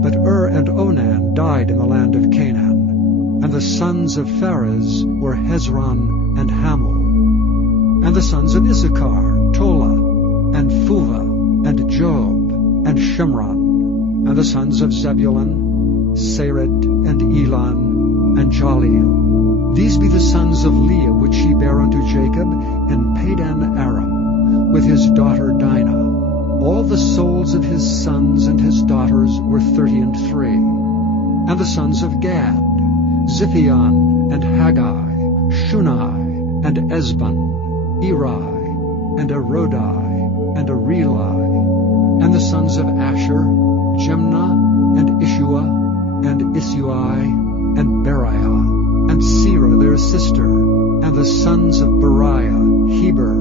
But and Onan died in the land of Canaan. And the sons of Pharez were Hezron and Hamul. And the sons of Issachar, Tola, and Phuvah, and Job, and Shimron. And the sons of Zebulun, Sarid, and Elon, and Jaleel. These be the sons of Leah which she bare unto Jacob in Padan Aram, with his daughter Dinah. All the souls of his sons and his daughters were 33. And the sons of Gad, Ziphion, and Haggai, Shunai, and Esbon, Eri, and Arodai, and Areli. And the sons of Asher, Jimnah, and Ishua, and Isui, and Beriah, and Serah their sister, and the sons of Beriah, Heber,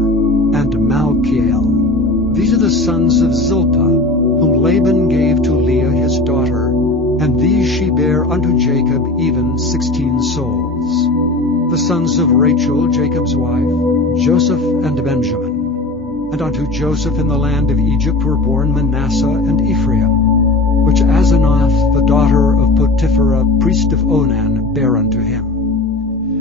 and Malchiel. These are the sons of Zilpah, whom Laban gave to Leah his daughter, and these she bare unto Jacob, even 16 souls. The sons of Rachel, Jacob's wife, Joseph and Benjamin. And unto Joseph in the land of Egypt were born Manasseh and Ephraim, which Asenath, the daughter of Potipherah, priest of Onan, bare unto him.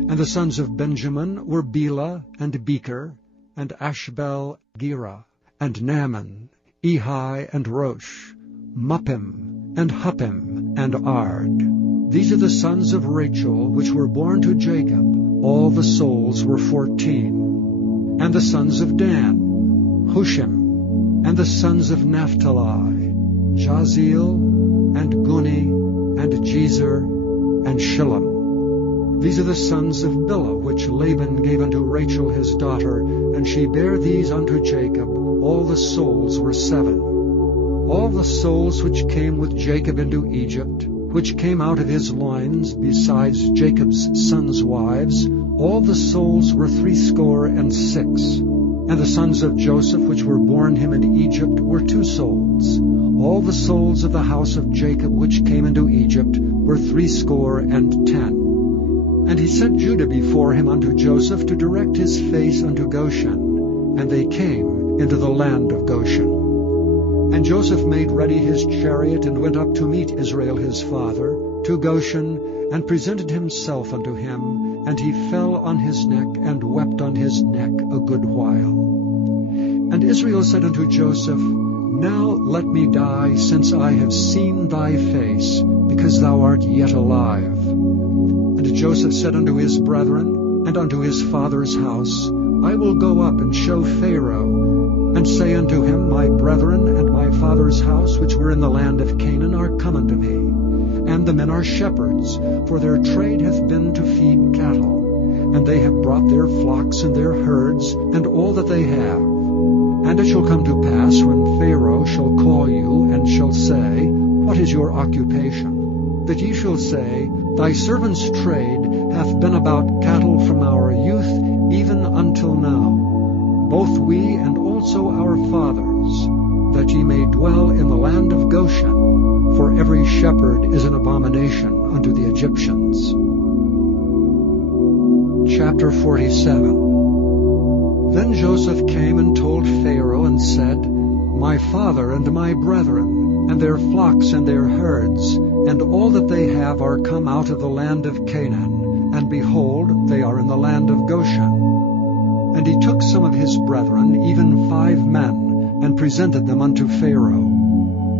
And the sons of Benjamin were Bela, and Becher, and Ashbel, Gera, and Naaman, Ehi, and Rosh, Muppim, and Huppim, and Ard. These are the sons of Rachel, which were born to Jacob. All the souls were 14. And the sons of Dan, Hushim. And the sons of Naphtali, Jaziel, and Guni, and Jezer, and Shillem. These are the sons of Bilhah, which Laban gave unto Rachel his daughter, and she bare these unto Jacob. All the souls were 7. All the souls which came with Jacob into Egypt, which came out of his loins, besides Jacob's sons' wives, all the souls were 66. And the sons of Joseph, which were born him in Egypt, were 2 souls. All the souls of the house of Jacob, which came into Egypt, were 70. And he sent Judah before him unto Joseph to direct his face unto Goshen. And they came into the land of Goshen. And Joseph made ready his chariot, and went up to meet Israel his father, to Goshen, and presented himself unto him. And he fell on his neck, and wept on his neck a good while. And Israel said unto Joseph, Now let me die, since I have seen thy face, because thou art yet alive. And Joseph said unto his brethren, and unto his father's house, I will go up and show Pharaoh, and say unto him, My brethren and my father's house, which were in the land of Canaan, are come unto me. And the men are shepherds, for their trade hath been to feed cattle. And they have brought their flocks and their herds, and all that they have. And it shall come to pass, when Pharaoh shall call you, and shall say, What is your occupation? That ye shall say, Thy servant's trade hath been about cattle from our youth even until now, both we and also our fathers, that ye may dwell in the land of Goshen, for every shepherd is an abomination unto the Egyptians. Chapter 47. Then Joseph came and told Pharaoh, and said, My father and my brethren, and their flocks and their herds, and all that they have are come out of the land of Canaan, and behold, they are in the land of Goshen. And he took some of his brethren, even 5 men, and presented them unto Pharaoh.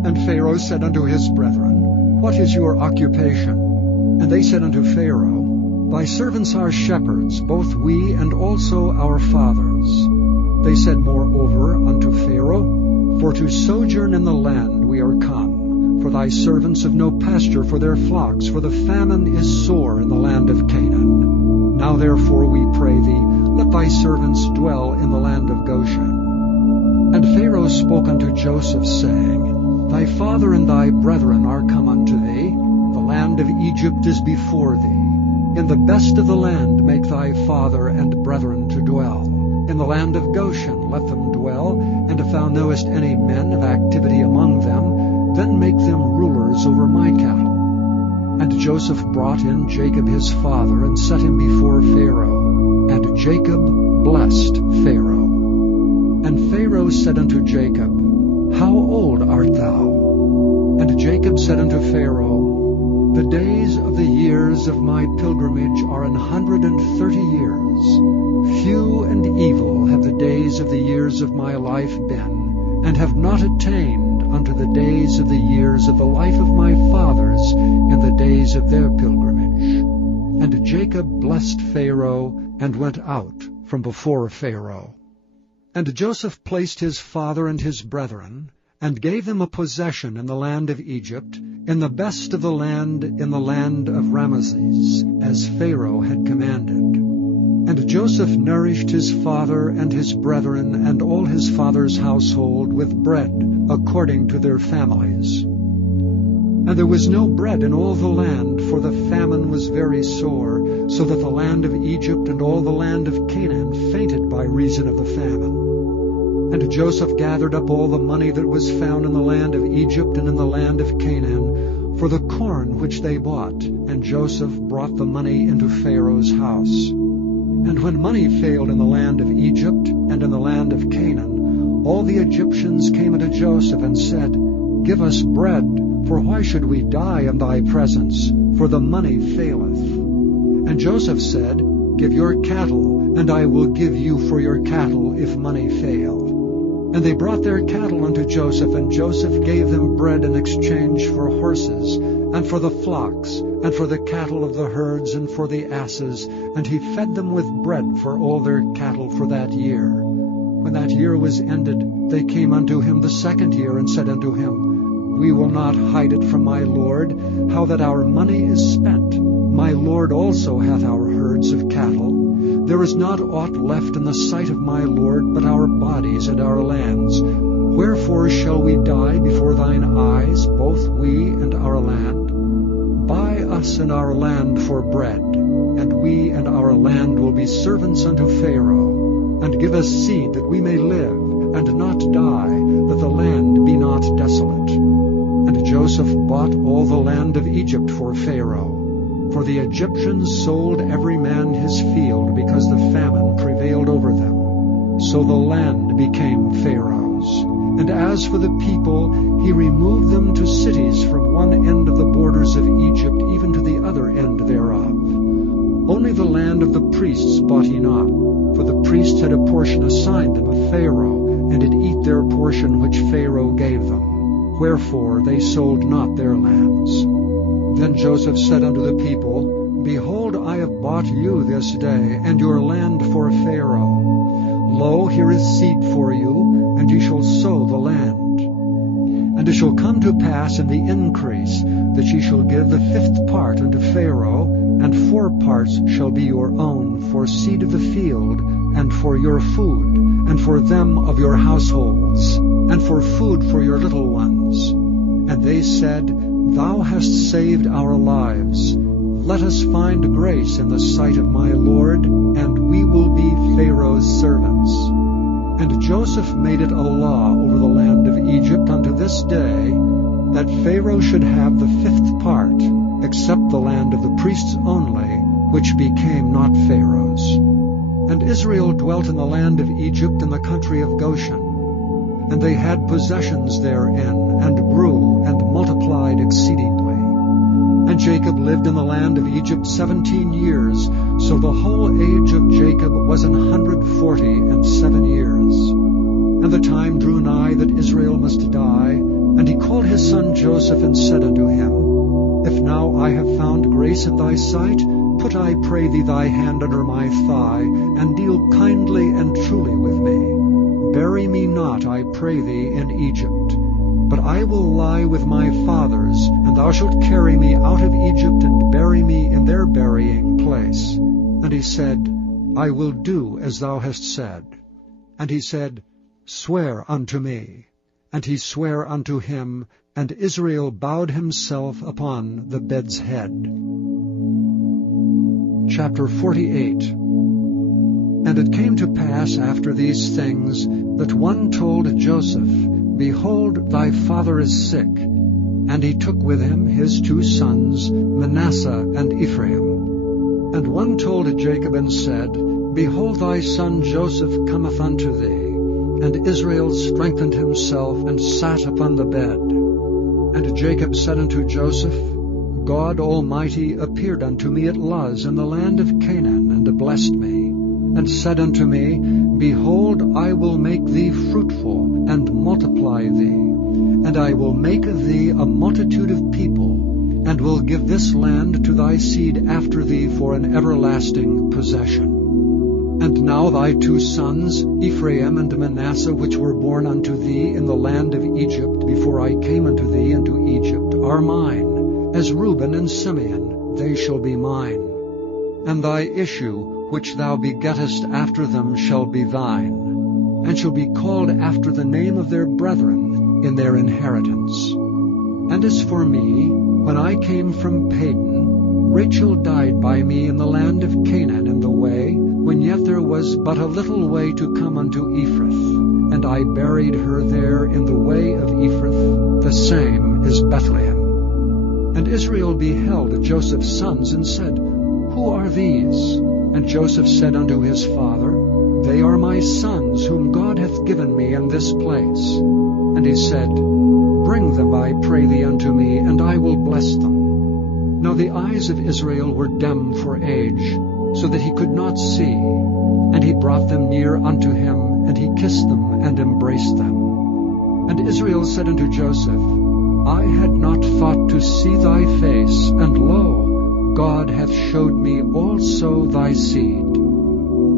And Pharaoh said unto his brethren, What is your occupation? And they said unto Pharaoh, Thy servants are shepherds, both we and also our fathers. They said moreover unto Pharaoh, For to sojourn in the land we are come, for thy servants have no pasture for their flocks, for the famine is sore in the land of Canaan. Now therefore we pray thee, let thy servants dwell in the land of Goshen. And Pharaoh spoke unto Joseph, saying, Thy father and thy brethren are come unto thee, the land of Egypt is before thee. In the best of the land make thy father and brethren to dwell. In the land of Goshen let them dwell, and if thou knowest any men of activity among them, then make them rulers over my cattle. And Joseph brought in Jacob his father, and set him before Pharaoh. And Jacob blessed Pharaoh. And Pharaoh said unto Jacob, How old art thou? And Jacob said unto Pharaoh, The days of the years of my pilgrimage are 130 years. Few and evil have the days of the years of my life been, and have not attained unto the days of the years of the life of my fathers in the days of their pilgrimage. And Jacob blessed Pharaoh, and went out from before Pharaoh. And Joseph placed his father and his brethren, and gave them a possession in the land of Egypt, in the best of the land, in the land of Ramesses, as Pharaoh had commanded. And Joseph nourished his father and his brethren and all his father's household with bread according to their families. And there was no bread in all the land, for the famine was very sore, so that the land of Egypt and all the land of Canaan fainted by reason of the famine. And Joseph gathered up all the money that was found in the land of Egypt and in the land of Canaan, for the corn which they bought, and Joseph brought the money into Pharaoh's house. And when money failed in the land of Egypt and in the land of Canaan, all the Egyptians came unto Joseph and said, Give us bread, for why should we die in thy presence? For the money faileth. And Joseph said, Give your cattle, and I will give you for your cattle if money fail. And they brought their cattle unto Joseph, and Joseph gave them bread in exchange for horses, and for the flocks, and for the cattle of the herds, and for the asses, and he fed them with bread for all their cattle for that year. When that year was ended, they came unto him the second year, and said unto him, We will not hide it from my lord, how that our money is spent. My lord also hath our herds of cattle. There is not aught left in the sight of my lord but our bodies and our lands. Wherefore shall we die before thine eyes, both we and our land? Buy us and our land for bread, and we and our land will be servants unto Pharaoh. And give us seed that we may live, and not die, that the land be not desolate. And Joseph bought all the land of Egypt for Pharaoh. For the Egyptians sold every man his field, because the famine prevailed over them. So the land became Pharaoh's. And as for the people, he removed them to cities from one end of the borders of Egypt even to the other end thereof. Only the land of the priests bought he not, for the priests had a portion assigned them of Pharaoh, and did eat their portion which Pharaoh gave them. Wherefore they sold not their lands. Then Joseph said unto the people, Behold, I have bought you this day, and your land for Pharaoh. Lo, here is seed for you, and ye shall sow the land. And it shall come to pass in the increase, that ye shall give the 5th part unto Pharaoh, and 4 parts shall be your own for seed of the field, and for your food, and for them of your households, and for food for your little ones. And they said, Thou hast saved our lives. Let us find grace in the sight of my Lord, and we will be Pharaoh's servants. And Joseph made it a law over the land of Egypt unto this day, that Pharaoh should have the 5th part, except the land of the priests only, which became not Pharaoh's. And Israel dwelt in the land of Egypt in the country of Goshen. And they had possessions therein, and grew, and multiplied exceedingly. And Jacob lived in the land of Egypt 17 years, so the whole age of Jacob was 147 years. And the time drew nigh that Israel must die, and he called his son Joseph, and said unto him, If now I have found grace in thy sight, put, I pray thee, thy hand under my thigh, and deal kindly and truly with me. Bury me not, I pray thee, in Egypt. But I will lie with my fathers, and thou shalt carry me out of Egypt, and bury me in their burying place. And he said, I will do as thou hast said. And he said, Swear unto me. And he sware unto him, and Israel bowed himself upon the bed's head. Chapter 48. And it came to pass after these things, that one told Joseph, Behold, thy father is sick. And he took with him his 2 sons, Manasseh and Ephraim. And one told Jacob, and said, Behold, thy son Joseph cometh unto thee. And Israel strengthened himself, and sat upon the bed. And Jacob said unto Joseph, God Almighty appeared unto me at Luz in the land of Canaan, and blessed me, and said unto me, Behold, I will make thee fruitful, and multiply thee, and I will make thee a multitude of people, and will give this land to thy seed after thee for an everlasting possession. And now thy 2 sons, Ephraim and Manasseh, which were born unto thee in the land of Egypt before I came unto thee into Egypt, are mine. As Reuben and Simeon, they shall be mine. And thy issue, which thou begettest after them, shall be thine, and shall be called after the name of their brethren in their inheritance. And as for me, when I came from Padan, Rachel died by me in the land of Canaan in the way, when yet there was but a little way to come unto Ephrath, and I buried her there in the way of Ephrath, the same is Bethlehem. And Israel beheld Joseph's sons, and said, Who are these? And Joseph said unto his father, They are my sons, whom God hath given me in this place. And he said, Bring them, I pray thee, unto me, and I will bless them. Now the eyes of Israel were dim for age, so that he could not see. And he brought them near unto him, and he kissed them, and embraced them. And Israel said unto Joseph, I had not thought to see thy face, and lo, God hath showed me also thy seed.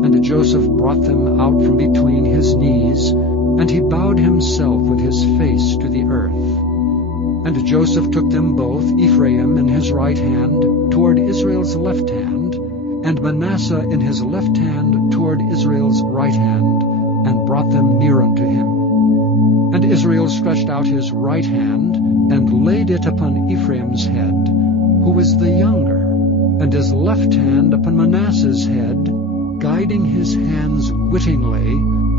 And Joseph brought them out from between his knees, and he bowed himself with his face to the earth. And Joseph took them both, Ephraim in his right hand, toward Israel's left hand, and Manasseh in his left hand toward Israel's right hand, and brought them near unto him. And Israel stretched out his right hand, and laid it upon Ephraim's head, who was the younger, and his left hand upon Manasseh's head, guiding his hands wittingly,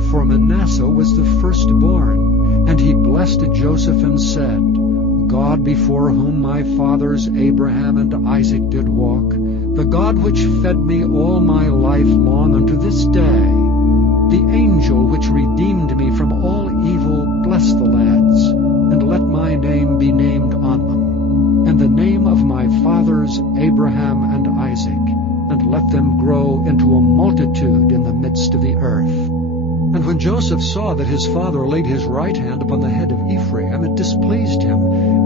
for Manasseh was the firstborn. And he blessed Joseph, and said, God before whom my fathers Abraham and Isaac did walk, the God which fed me all my life long unto this day, the angel which redeemed me from all evil, bless the lads, and let my name be named on them, and the name of my fathers Abraham and Isaac, and let them grow into a multitude in the midst of the earth. And when Joseph saw that his father laid his right hand upon the head of Ephraim, it displeased him,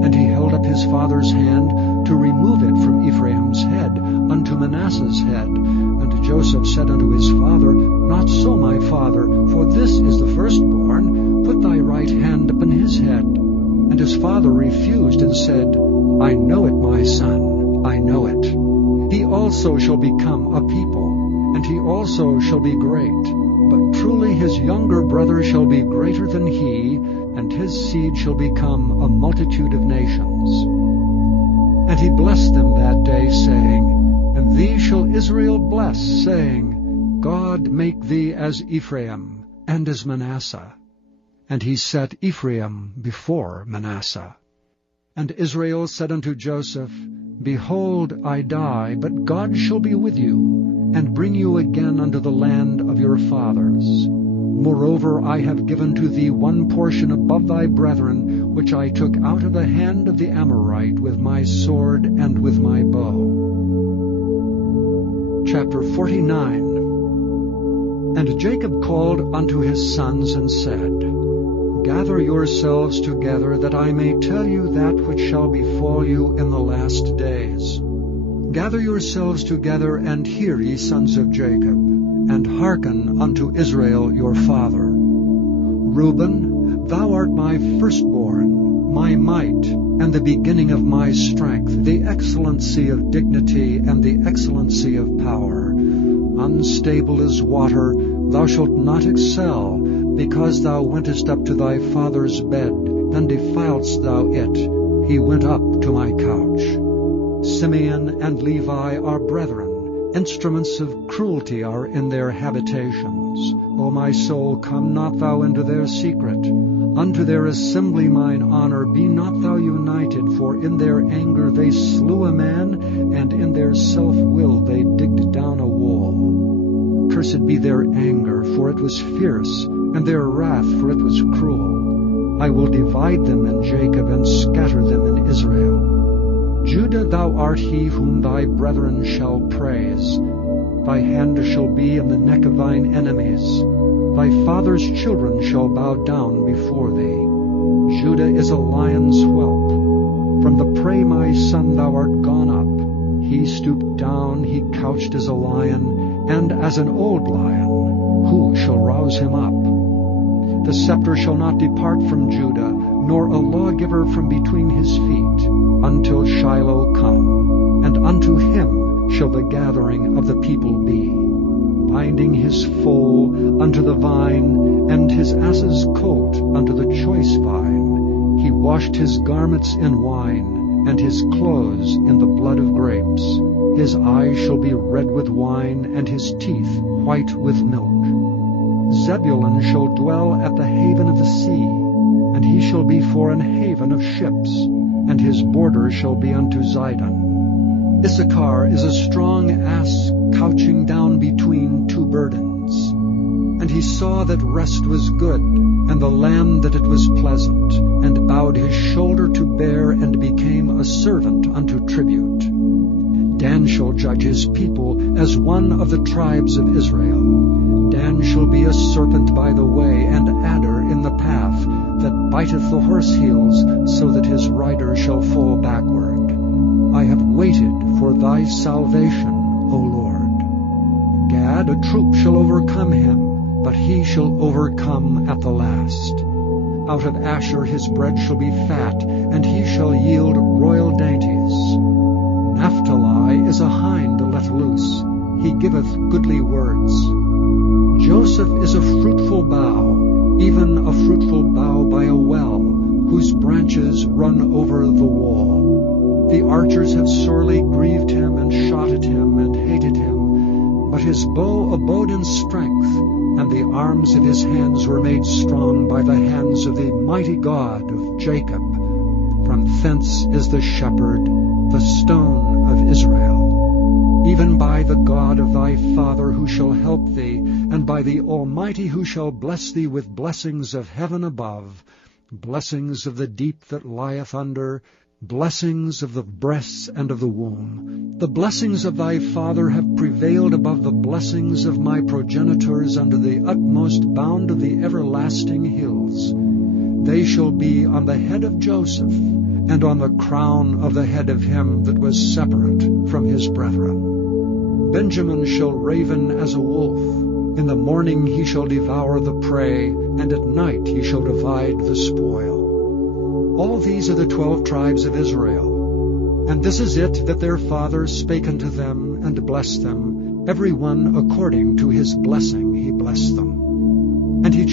and he held up his father's hand to remove it from Ephraim's head unto Manasseh's head. And Joseph said unto his father, Not so, my father, for this is the firstborn. Put thy right hand upon his head. And his father refused, and said, I know it, my son, I know it. He also shall become a people, and he also shall be great. But truly his younger brother shall be greater than he, and his seed shall become a multitude of nations. And he blessed them that day, saying, And thee shall Israel bless, saying, God make thee as Ephraim, and as Manasseh. And he set Ephraim before Manasseh. And Israel said unto Joseph, Behold, I die, but God shall be with you, and bring you again unto the land of your fathers. Moreover, I have given to thee one portion above thy brethren, which I took out of the hand of the Amorite with my sword and with my bow. Chapter 49. And Jacob called unto his sons and said, Gather yourselves together, that I may tell you that which shall befall you in the last days. Gather yourselves together, and hear, ye sons of Jacob, and hearken unto Israel your father. Reuben, thou art my firstborn, my might, and the beginning of my strength, the excellency of dignity, and the excellency of power. Unstable as water, thou shalt not excel, because thou wentest up to thy father's bed, and defiledst thou it. He went up to my couch. Simeon and Levi are brethren. Instruments of cruelty are in their habitations. O my soul, come not thou into their secret. Unto their assembly mine honor be not thou united, for in their anger they slew a man, and in their self-will they digged down a wall. Cursed be their anger, for it was fierce, and their wrath, for it was cruel. I will divide them in Jacob, and scatter them in Israel. Judah, thou art he whom thy brethren shall praise. Thy hand shall be in the neck of thine enemies. Thy father's children shall bow down before thee. Judah is a lion's whelp. From the prey, my son, thou art gone up. He stooped down, he couched as a lion, and as an old lion. Who shall rouse him up? The scepter shall not depart from Judah, nor a lawgiver from between his feet, until Shiloh come, and unto him shall the gathering of the people be. Binding his foal unto the vine, and his ass's colt unto the choice vine. He washed his garments in wine, and his clothes in the blood of grapes. His eyes shall be red with wine, and his teeth white with milk. Zebulun shall dwell at the haven of the sea, and he shall be for an haven of ships, and his border shall be unto Zidon. Issachar is a strong ass couching down between two burdens. And he saw that rest was good, and the land that it was pleasant, and bowed his shoulder to bear, and became a servant unto tribute. Dan shall judge his people as one of the tribes of Israel. Dan shall be a serpent by the way, and adder in the path, that biteth the horse heels, so that his rider shall fall backward. I have waited for thy salvation, O Lord. Gad, a troop shall overcome him, but he shall overcome at the last. Out of Asher his bread shall be fat, and he shall yield royal dainties. Naphtali is a hind let loose. He giveth goodly words. Joseph is a fruitful bough, even a fruitful bough by a well, whose branches run over the wall. The archers have sorely grieved him, and shot at him, and hated him. But his bow abode in strength, and the arms of his hands were made strong by the hands of the mighty God of Jacob. From thence is the shepherd, the stone of Israel. Even by the God of thy father who shall help thee, and by the Almighty who shall bless thee with blessings of heaven above, blessings of the deep that lieth under, blessings of the breasts and of the womb. The blessings of thy father have prevailed above the blessings of my progenitors unto the utmost bound of the everlasting hills. They shall be on the head of Joseph, and on the crown of the head of him that was separate from his brethren. Benjamin shall raven as a wolf. In the morning he shall devour the prey, and at night he shall divide the spoil. All these are the 12 tribes of Israel. And this is it that their father spake unto them, and blessed them, every one according to his blessing he blessed them.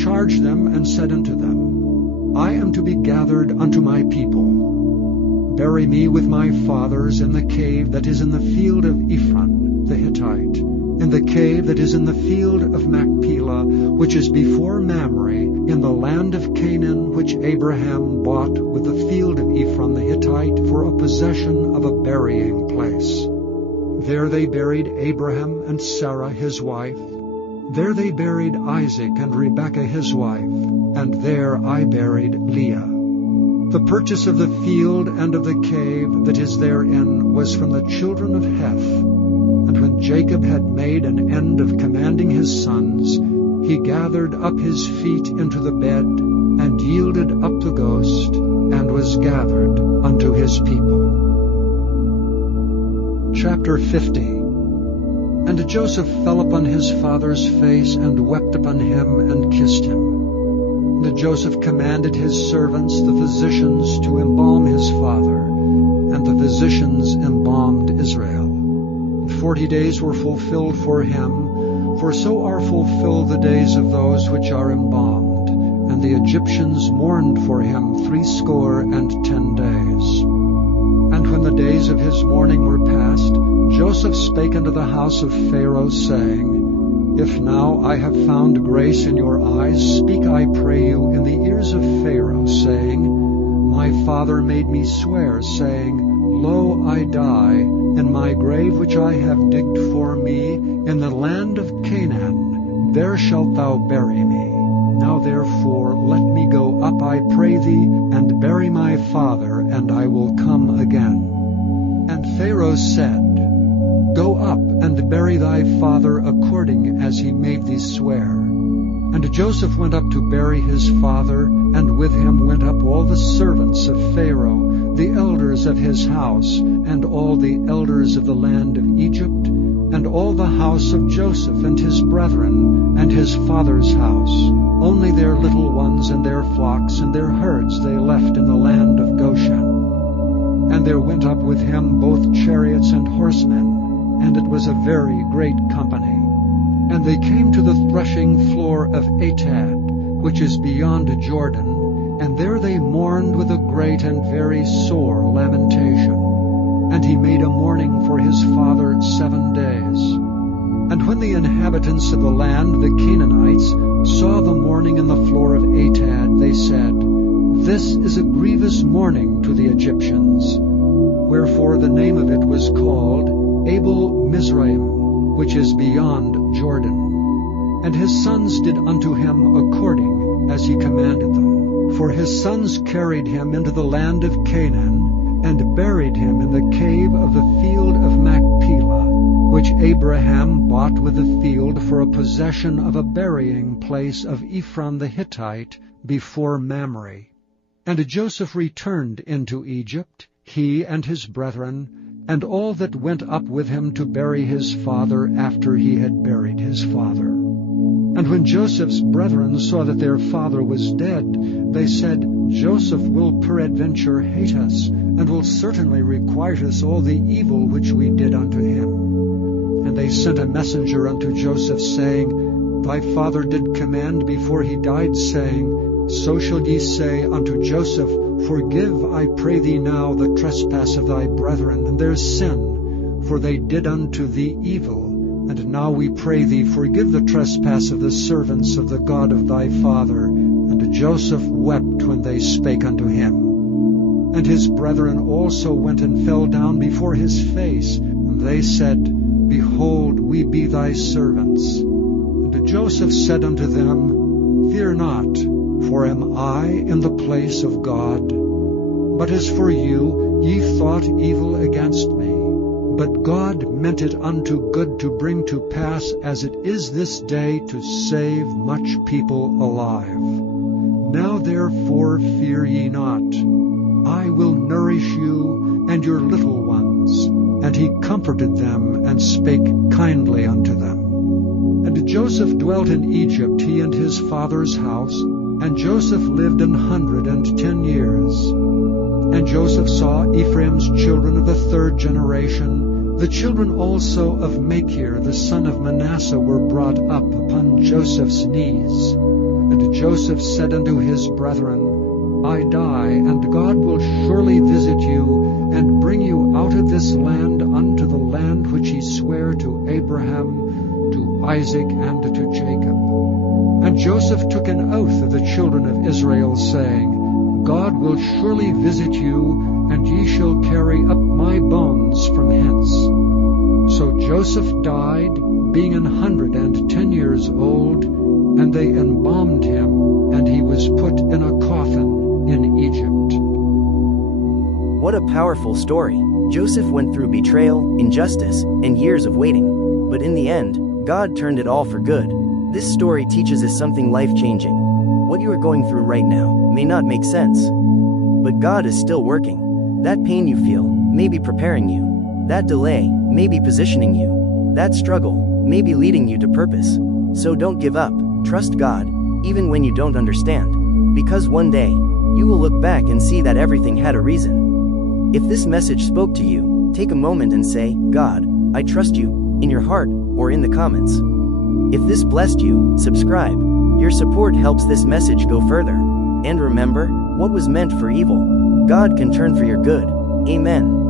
charged them and said unto them, I am to be gathered unto my people. Bury me with my fathers in the cave that is in the field of Ephron the Hittite, in the cave that is in the field of Machpelah, which is before Mamre, in the land of Canaan, which Abraham bought with the field of Ephron the Hittite for a possession of a burying place. There they buried Abraham and Sarah his wife. There they buried Isaac and Rebekah his wife, and there I buried Leah. The purchase of the field and of the cave that is therein was from the children of Heth. And when Jacob had made an end of commanding his sons, he gathered up his feet into the bed, and yielded up the ghost, and was gathered unto his people. Chapter 50. And Joseph fell upon his father's face, and wept upon him, and kissed him. And Joseph commanded his servants, the physicians, to embalm his father, and the physicians embalmed Israel. 40 days were fulfilled for him, for so are fulfilled the days of those which are embalmed. And the Egyptians mourned for him 60 days. And when the days of his mourning were past, Joseph spake unto the house of Pharaoh, saying, If now I have found grace in your eyes, speak, I pray you, in the ears of Pharaoh, saying, My father made me swear, saying, Lo, I die, in my grave which I have digged for me, in the land of Canaan, there shalt thou bury me. Now therefore let me go up, I pray thee, and bury my father, and I will come again. And Pharaoh said, Go up, and bury thy father according as he made thee swear. And Joseph went up to bury his father, and with him went up all the servants of Pharaoh, the elders of his house, and all the elders of the land of Egypt, and all the house of Joseph and his brethren, and his father's house. Only their little ones and their flocks and their herds they left in the land of Goshen. And there went up with him both chariots and horsemen, and it was a very great company. And they came to the threshing floor of Atad, which is beyond Jordan, and there they mourned with a great and very sore lamentation. And he made a mourning for his father 7 days. And when the inhabitants of the land, the Canaanites, saw the mourning in the floor of Atad, they said, This is a grievous mourning to the Egyptians. Wherefore the name of it was called Abel Mizraim, which is beyond Jordan. And his sons did unto him according as he commanded them. For his sons carried him into the land of Canaan, and buried him in the cave of the field of Machpelah, which Abraham bought with the field for a possession of a burying place of Ephron the Hittite before Mamre. And Joseph returned into Egypt, he and his brethren, and all that went up with him to bury his father after he had buried his father. And when Joseph's brethren saw that their father was dead, they said, Joseph will peradventure hate us, and will certainly requite us all the evil which we did unto him. And they sent a messenger unto Joseph, saying, Thy father did command before he died, saying, So shall ye say unto Joseph, Forgive, I pray thee now, the trespass of thy brethren, and their sin, for they did unto thee evil. And now we pray thee, forgive the trespass of the servants of the God of thy father. And Joseph wept when they spake unto him. And his brethren also went and fell down before his face. And they said, Behold, we be thy servants. And Joseph said unto them, Fear not, for am I in the place of God? But as for you, ye thought evil against me. But God meant it unto good to bring to pass, as it is this day, to save much people alive. Now therefore fear ye not. I will nourish you and your little ones. And he comforted them, and spake kindly unto them. And Joseph dwelt in Egypt, he and his father's house, and Joseph lived 110 years. And Joseph saw Ephraim's children of the 3rd generation. The children also of Machir the son of Manasseh were brought up upon Joseph's knees. And Joseph said unto his brethren, I die, and God will surely visit you, and bring you out of this land unto the land which he sware to Abraham, to Isaac, and to Jacob. And Joseph took an oath of the children of Israel, saying, God will surely visit you, and ye shall carry up my bones from hence. So Joseph died, being 110 years old, and they embalmed him, and he was put in a coffin in Egypt. What a powerful story. Joseph went through betrayal, injustice, and years of waiting. But in the end, God turned it all for good. This story teaches us something life-changing. What you are going through right now may not make sense, but God is still working. That pain you feel may be preparing you. That delay may be positioning you. That struggle may be leading you to purpose. So don't give up. Trust God, even when you don't understand. Because one day, you will look back and see that everything had a reason. If this message spoke to you, take a moment and say, God, I trust you, in your heart or in the comments. If this blessed you, subscribe. Your support helps this message go further. And remember, what was meant for evil, God can turn for your good. Amen.